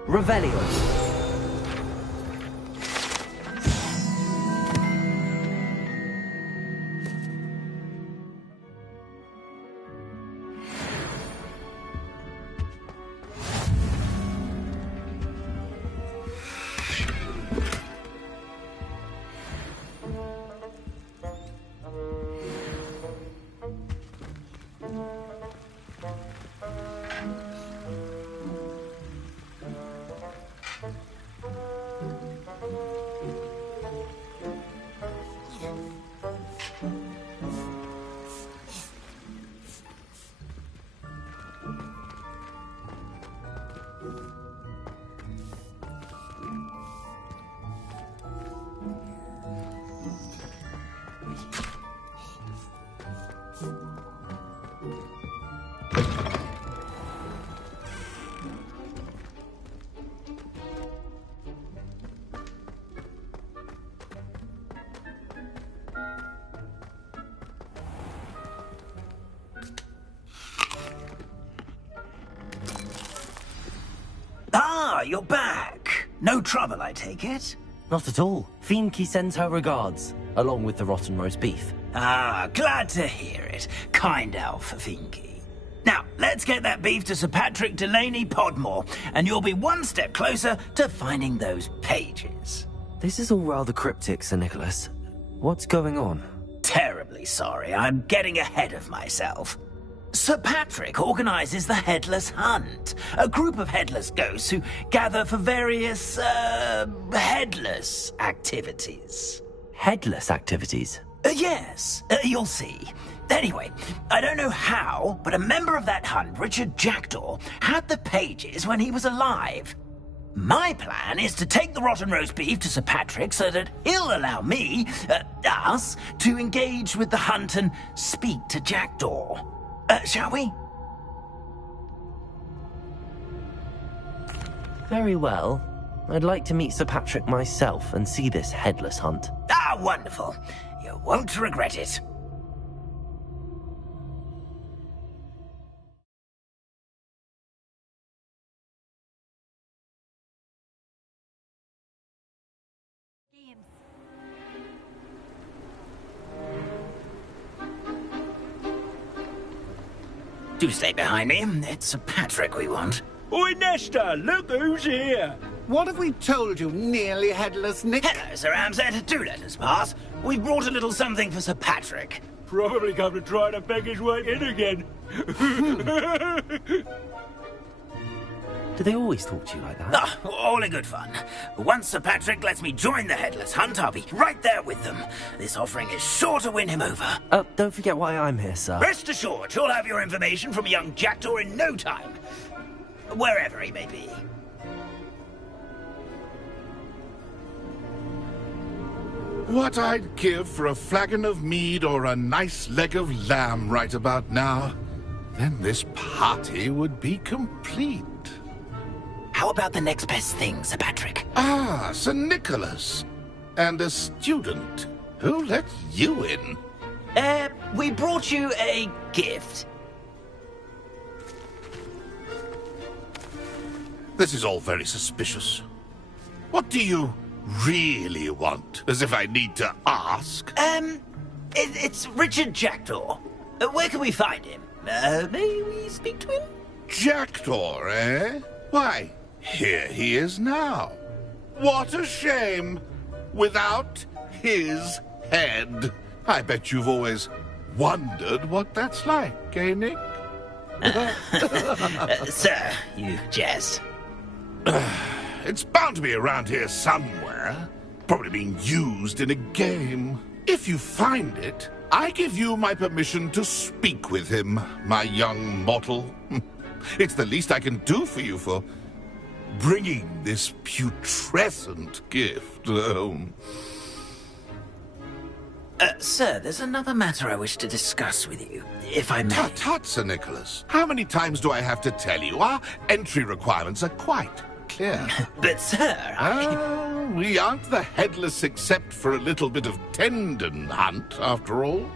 Revelio. Ah, you're back. No trouble, I take it? Not at all. Finky sends her regards, along with the rotten roast beef. Ah, glad to hear it. Kind elf, Finky. Now, let's get that beef to Sir Patrick Delaney Podmore, and you'll be one step closer to finding those pages. This is all rather cryptic, Sir Nicholas. What's going on? Terribly sorry, I'm getting ahead of myself. Sir Patrick organises the Headless Hunt, a group of headless ghosts who gather for various, headless activities. Headless activities? Yes, you'll see. Anyway, I don't know how, but a member of that hunt, Richard Jackdaw, had the pages when he was alive. My plan is to take the rotten roast beef to Sir Patrick so that he'll allow me, us, to engage with the hunt and speak to Jackdaw. Shall we? Very well. I'd like to meet Sir Patrick myself and see this headless hunt. Ah, wonderful. You won't regret it. Do stay behind me. It's Sir Patrick we want. Oi, Nesta, look who's here. What have we told you, nearly headless Nick? Hello, Sir Ramsed. Do let us pass. We brought a little something for Sir Patrick. Probably come to try to beg his way in again. Do they always talk to you like that? Ah, all in good fun. Once Sir Patrick lets me join the Headless Hunt, I'll be right there with them. This offering is sure to win him over. Don't forget why I'm here, sir. Rest assured, you'll have your information from young Jackdaw in no time. Wherever he may be. What I'd give for a flagon of mead or a nice leg of lamb right about now. Then this party would be complete. How about the next best thing, Sir Patrick? Ah, Sir Nicholas. And a student. Who let you in? We brought you a gift. This is all very suspicious. What do you really want? As if I need to ask. It's Richard Jackdaw. Where can we find him? May we speak to him? Jackdaw, eh? Why, here he is now. What a shame. Without his head. I bet you've always wondered what that's like, eh, Nick? Sir, you jest. It's bound to be around here somewhere. Probably being used in a game. If you find it, I give you my permission to speak with him, my young mortal. It's the least I can do for you for bringing this putrescent gift home. Sir, there's another matter I wish to discuss with you, if I may. Tut, Sir Nicholas. How many times do I have to tell you? Our entry requirements are quite clear. But, sir, we aren't the Headless except for a little bit of tendon hunt, after all.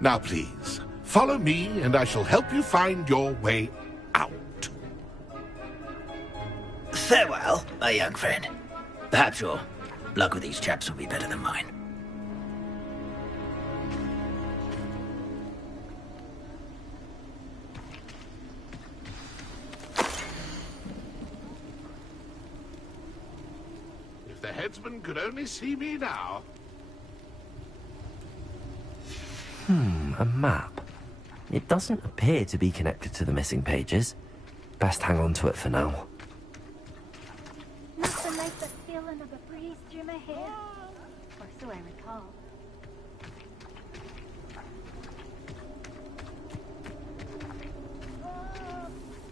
Now, please, follow me, and I shall help you find your way out. Farewell, my young friend. Perhaps your luck with these chaps will be better than mine. If the headsman could only see me now. A map. It doesn't appear to be connected to the missing pages. Best hang on to it for now. Nothing like the feeling of a breeze through my hair. Or so I recall.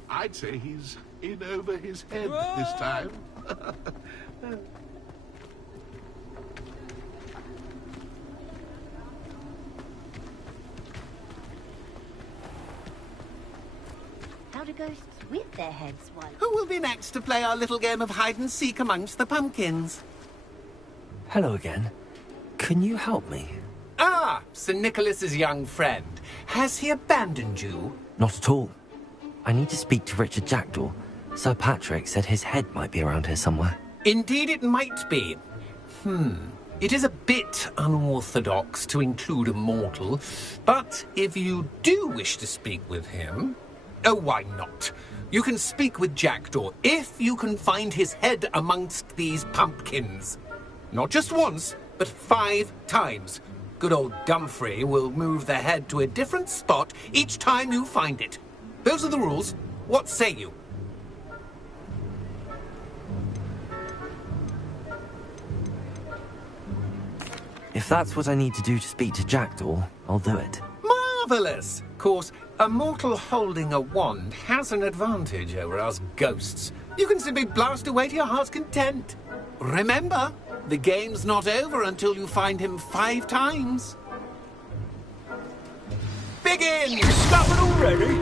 I'd say he's in over his head this time. How do ghosts with their heads white? Who will be next to play our little game of hide-and-seek amongst the pumpkins? Hello again. Can you help me? Ah, Sir Nicholas's young friend. Has he abandoned you? Not at all. I need to speak to Richard Jackdaw. Sir Patrick said his head might be around here somewhere. Indeed it might be. It is a bit unorthodox to include a mortal, but if you do wish to speak with him... Oh, why not? You can speak with Jackdaw if you can find his head amongst these pumpkins. Not just once, but 5 times. Good old Dumfrey will move the head to a different spot each time you find it. Those are the rules. What say you? If that's what I need to do to speak to Jackdaw, I'll do it. Marvellous! Of course, a mortal holding a wand has an advantage over us ghosts. You can simply blast away to your heart's content. Remember, the game's not over until you find him 5 times. Begin! Stop it already?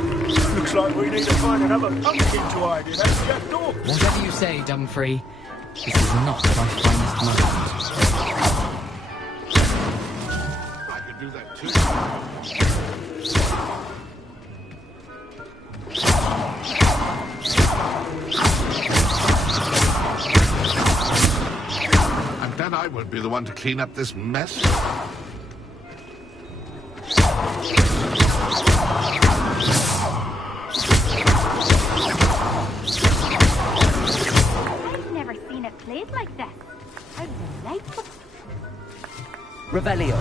Looks like we need to find another pumpkin to hide in, that's Jackdaw. Whatever you say, Dumfrey. This is not my finest moment. I could do that too. And then I won't be the one to clean up this mess. I've never seen Revelio.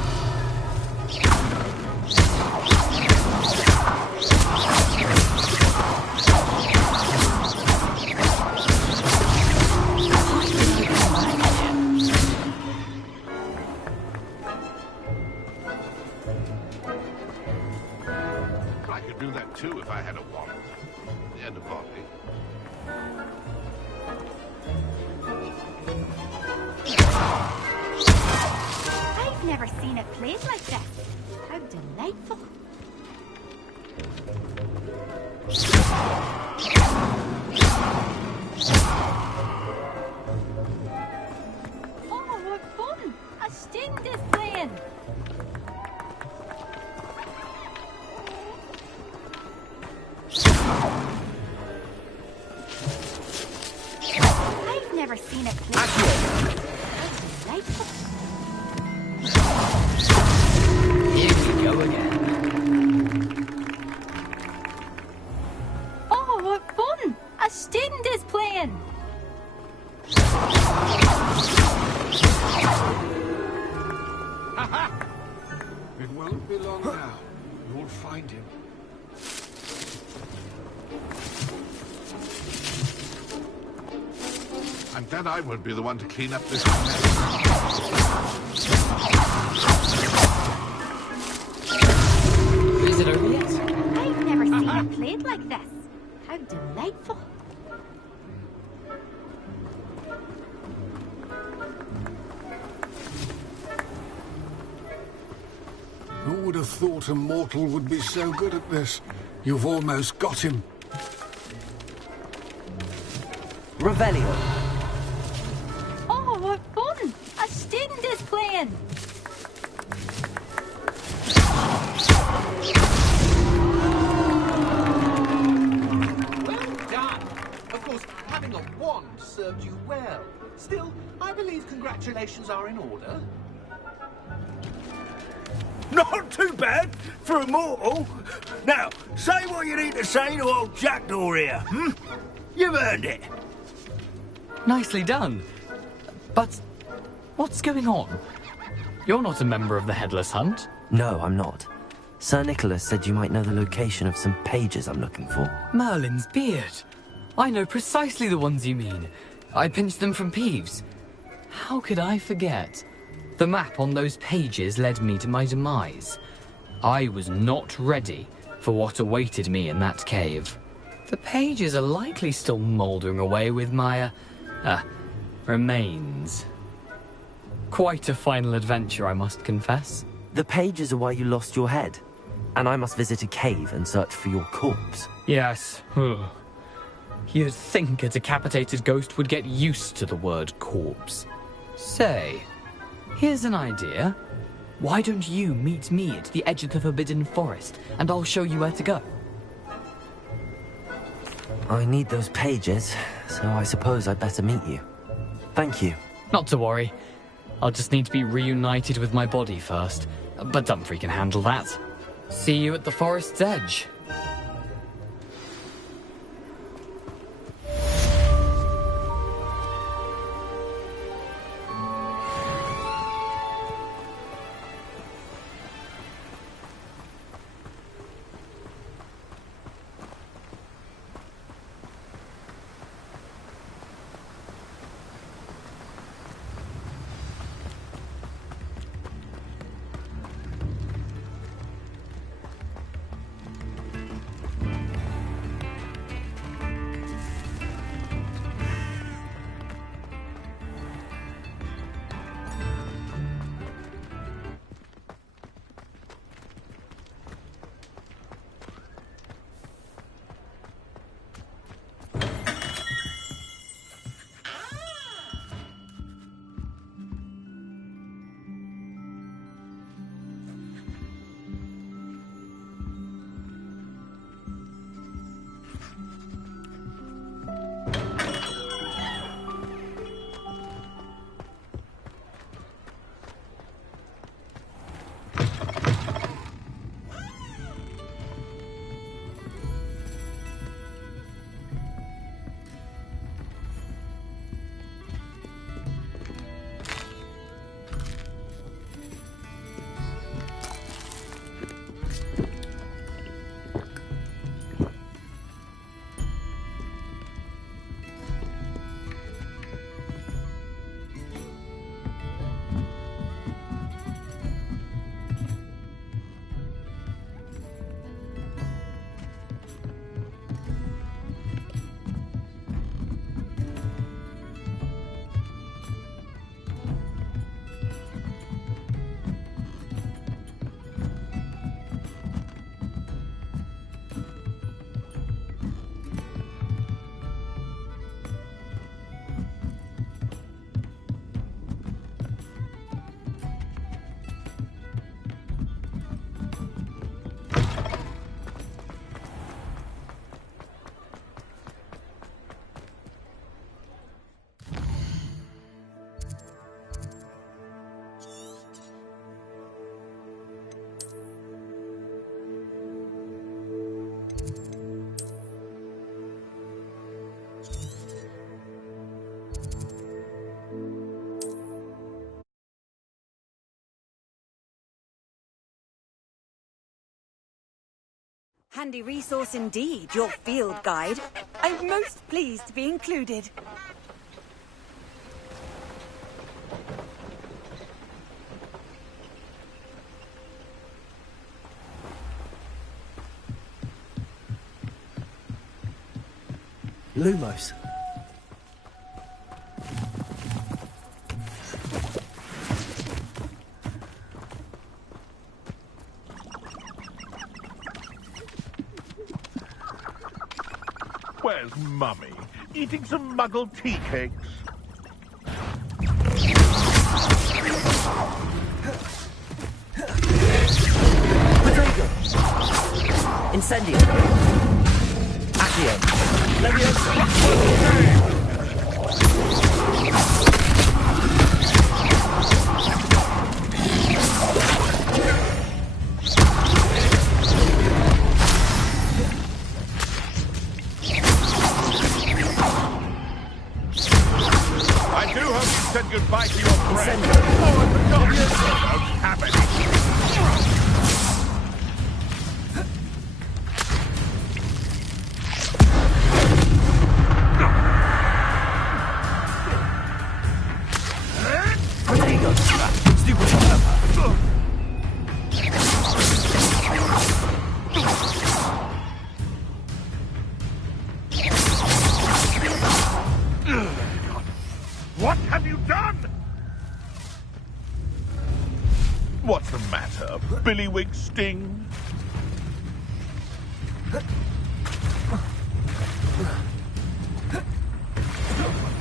I could do that too if I had a wand and a body. I've never seen it played like this. How delightful. Oh, what fun! A sting is playing! I've never seen it played. How delightful. Here we go again. Oh, what fun! A sting is playing! It won't be long now. You'll find him. I'm glad I won't be the one to clean up this mess. Is it over yet? I've never seen it played like this. How delightful. Who would have thought a mortal would be so good at this? You've almost got him. Revelio. Oh, what fun! A sting is playing! Well done. Of course, having a wand served you well. Still, I believe congratulations are in order. Not too bad for a mortal. Now, say what you need to say to old Jackdaw here, hmm? You've earned it. Nicely done. But what's going on? You're not a member of the Headless Hunt. No, I'm not. Sir Nicholas said you might know the location of some pages I'm looking for. Merlin's beard. I know precisely the ones you mean. I pinched them from Peeves. How could I forget? The map on those pages led me to my demise. I was not ready for what awaited me in that cave. The pages are likely still mouldering away with my, remains. Quite a final adventure, I must confess. The pages are why you lost your head, and I must visit a cave and search for your corpse. Yes. You'd think a decapitated ghost would get used to the word corpse. Say, here's an idea. Why don't you meet me at the edge of the Forbidden Forest, and I'll show you where to go? I need those pages, so I suppose I'd better meet you. Thank you. Not to worry. I'll just need to be reunited with my body first. But Dumfries can handle that. See you at the forest's edge. Handy resource indeed, your field guide. I'm most pleased to be included. Lumos. Where's Mummy? Eating some muggle tea cakes? Rodrigo! Incendio! Accio! Leviosa! I do hope you said goodbye to your friend. Oh, I forgot. I don't have any. Rodrigo! Stupid developer! What have you done? What's the matter? Billywig sting?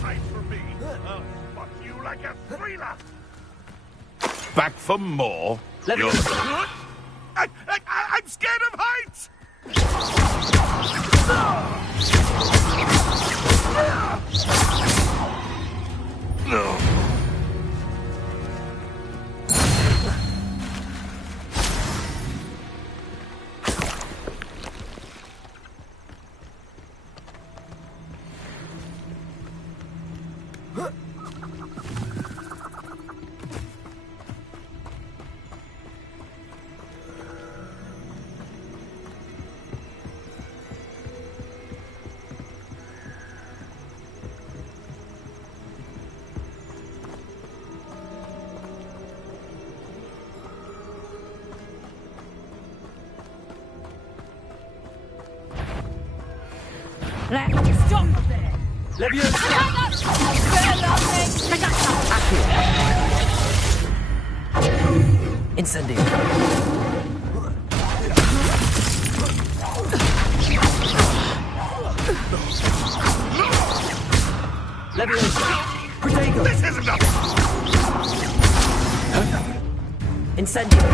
Hide from me. I'll spot you like a thriller. Back for more? You're... I'm scared of heights! No. Stop there! Incendio! Leviosa! Protego! This isn't enough! Incendio!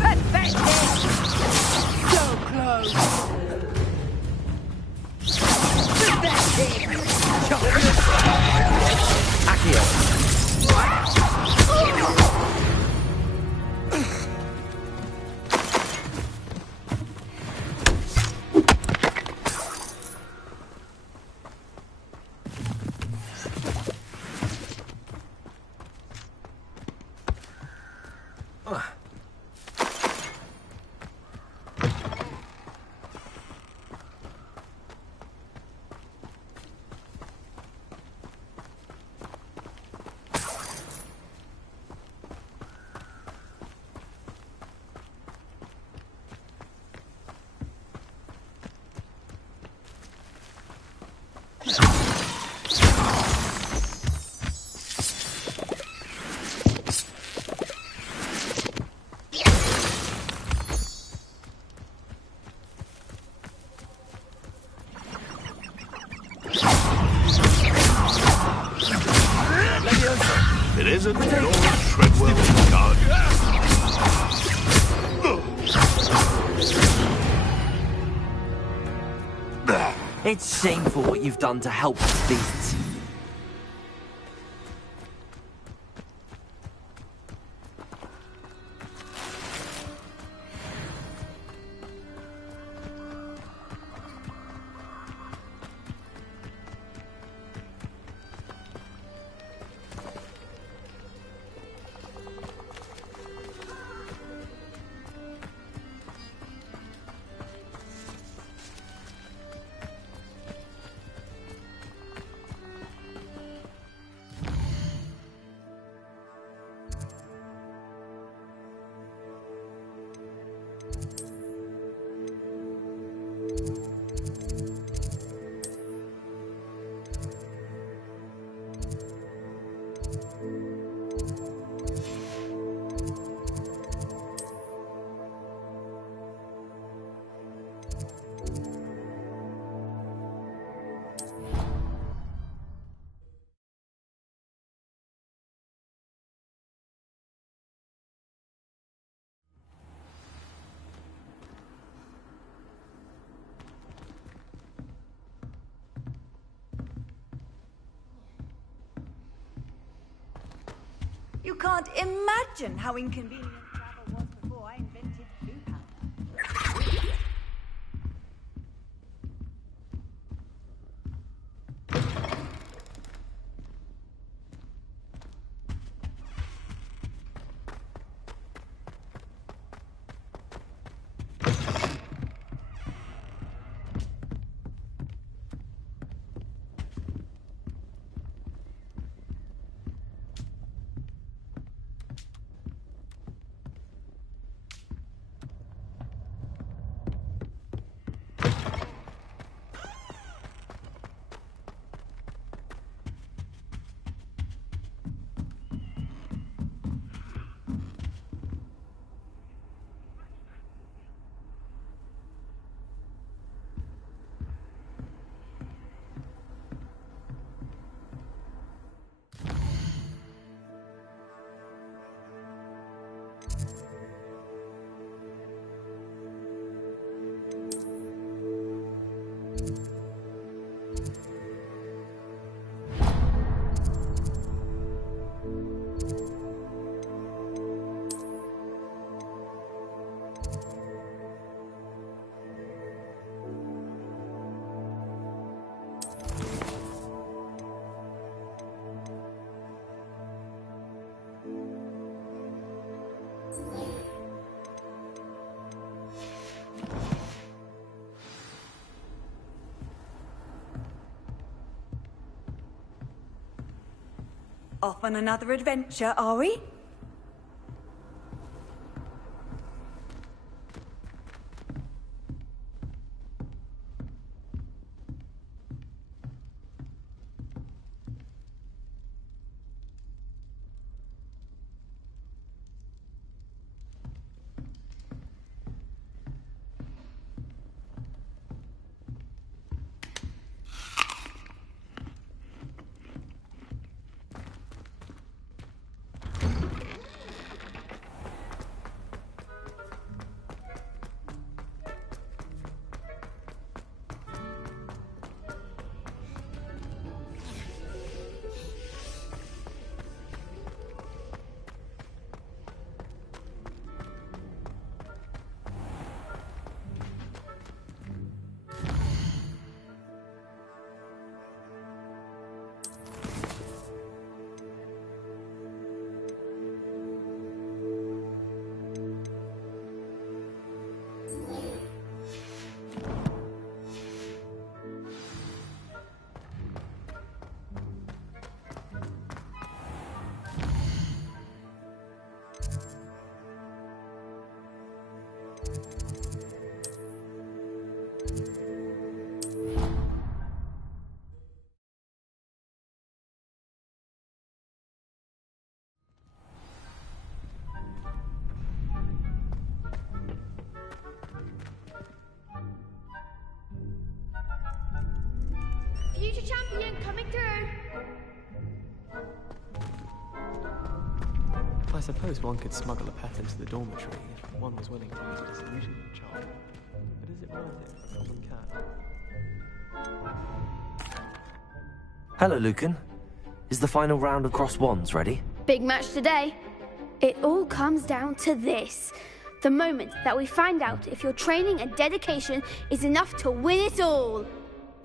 Perfect! So close! Accio! It isn't your Treadwell God. It's shameful what you've done to help these beasts. You can't imagine how inconvenient travel was before I invented blue powder. Off on another adventure, are we? Future champion coming through. I suppose one could smuggle a pet into the dormitory if one was willing to use a disillusionment charm. But is it worth it for a common cat? Hello, Lucan. Is the final round of Cross Wands ready? Big match today. It all comes down to this. The moment that we find out if your training and dedication is enough to win it all.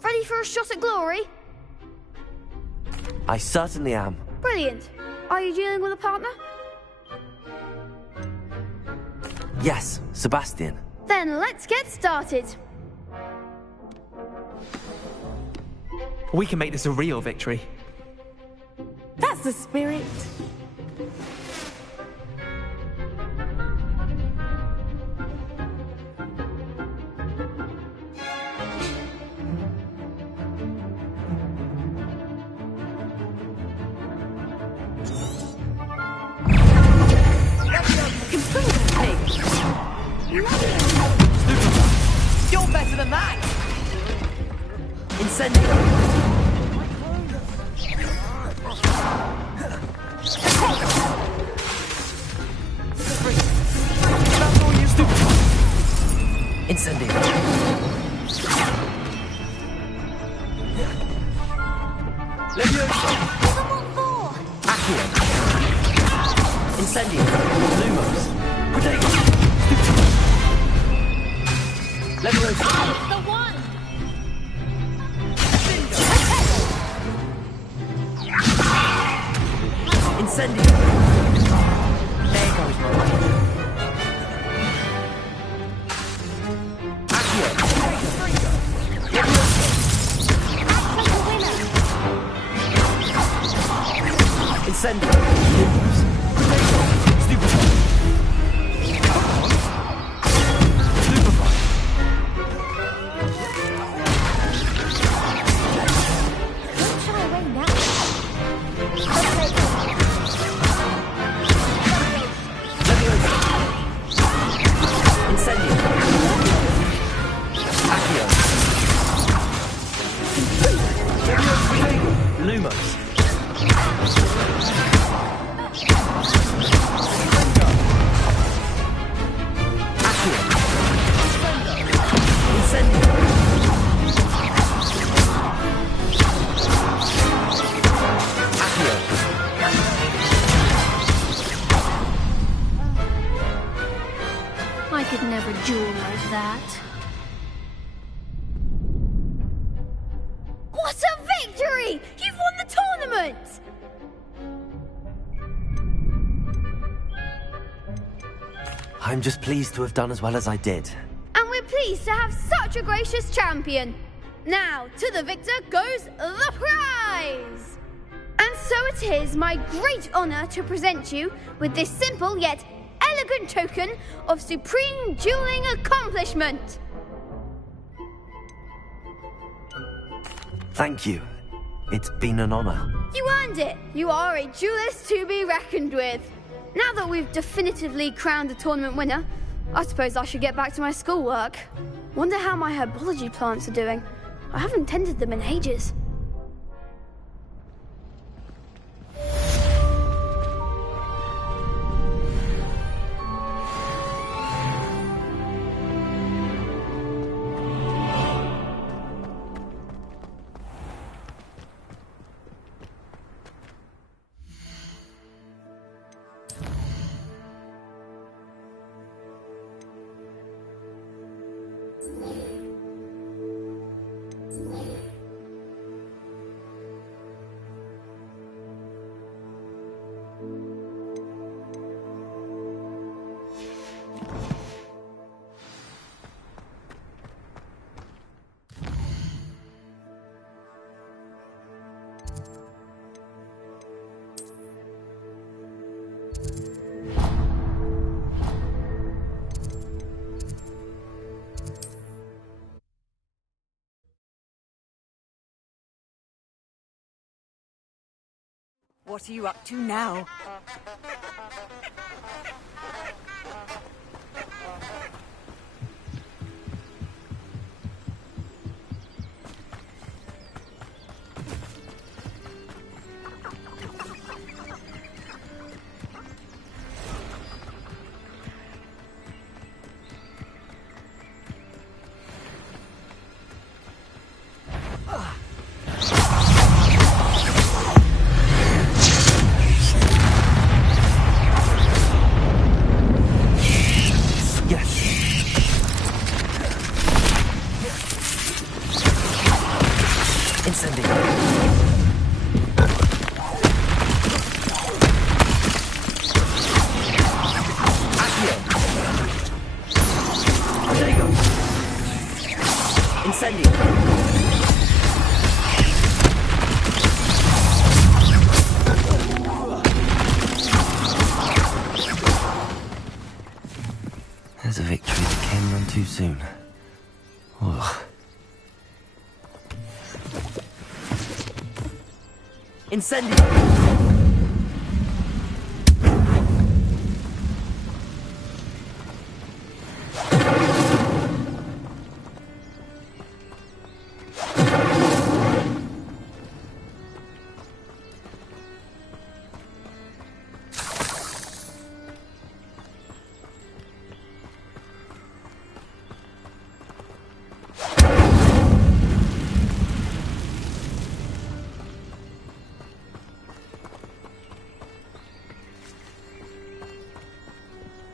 Ready for a shot at glory? I certainly am. Brilliant. Are you dealing with a partner? Yes, Sebastian. Then let's get started. We can make this a real victory. That's the spirit. You're better than that! Incendio! That's all you do! Incendio! Leviosa! Accio! Incendio! Lumos! Protego! Leviosa! The one! Incendio! There goes my life. Accio! Incendio! Lumos! Protego! Stupefy! Stupefy! Don't shy away now. Leviosa! Incendio! Accio! Lumos! Accio! Incendio! Accio! I could never duel like that. What a victory! You've won the tournament! I'm just pleased to have done as well as I did. And we're pleased to have such a gracious champion. Now, to the victor goes the prize! And so it is my great honor to present you with this simple yet elegant token of supreme dueling accomplishment. Thank you. It's been an honor. You earned it. You are a duelist to be reckoned with. Now that we've definitively crowned the tournament winner, I suppose I should get back to my schoolwork. Wonder how my herbology plants are doing. I haven't tended them in ages. What are you up to now? There's a victory that came none too soon. Ugh. Incendio!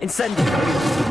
Incendio.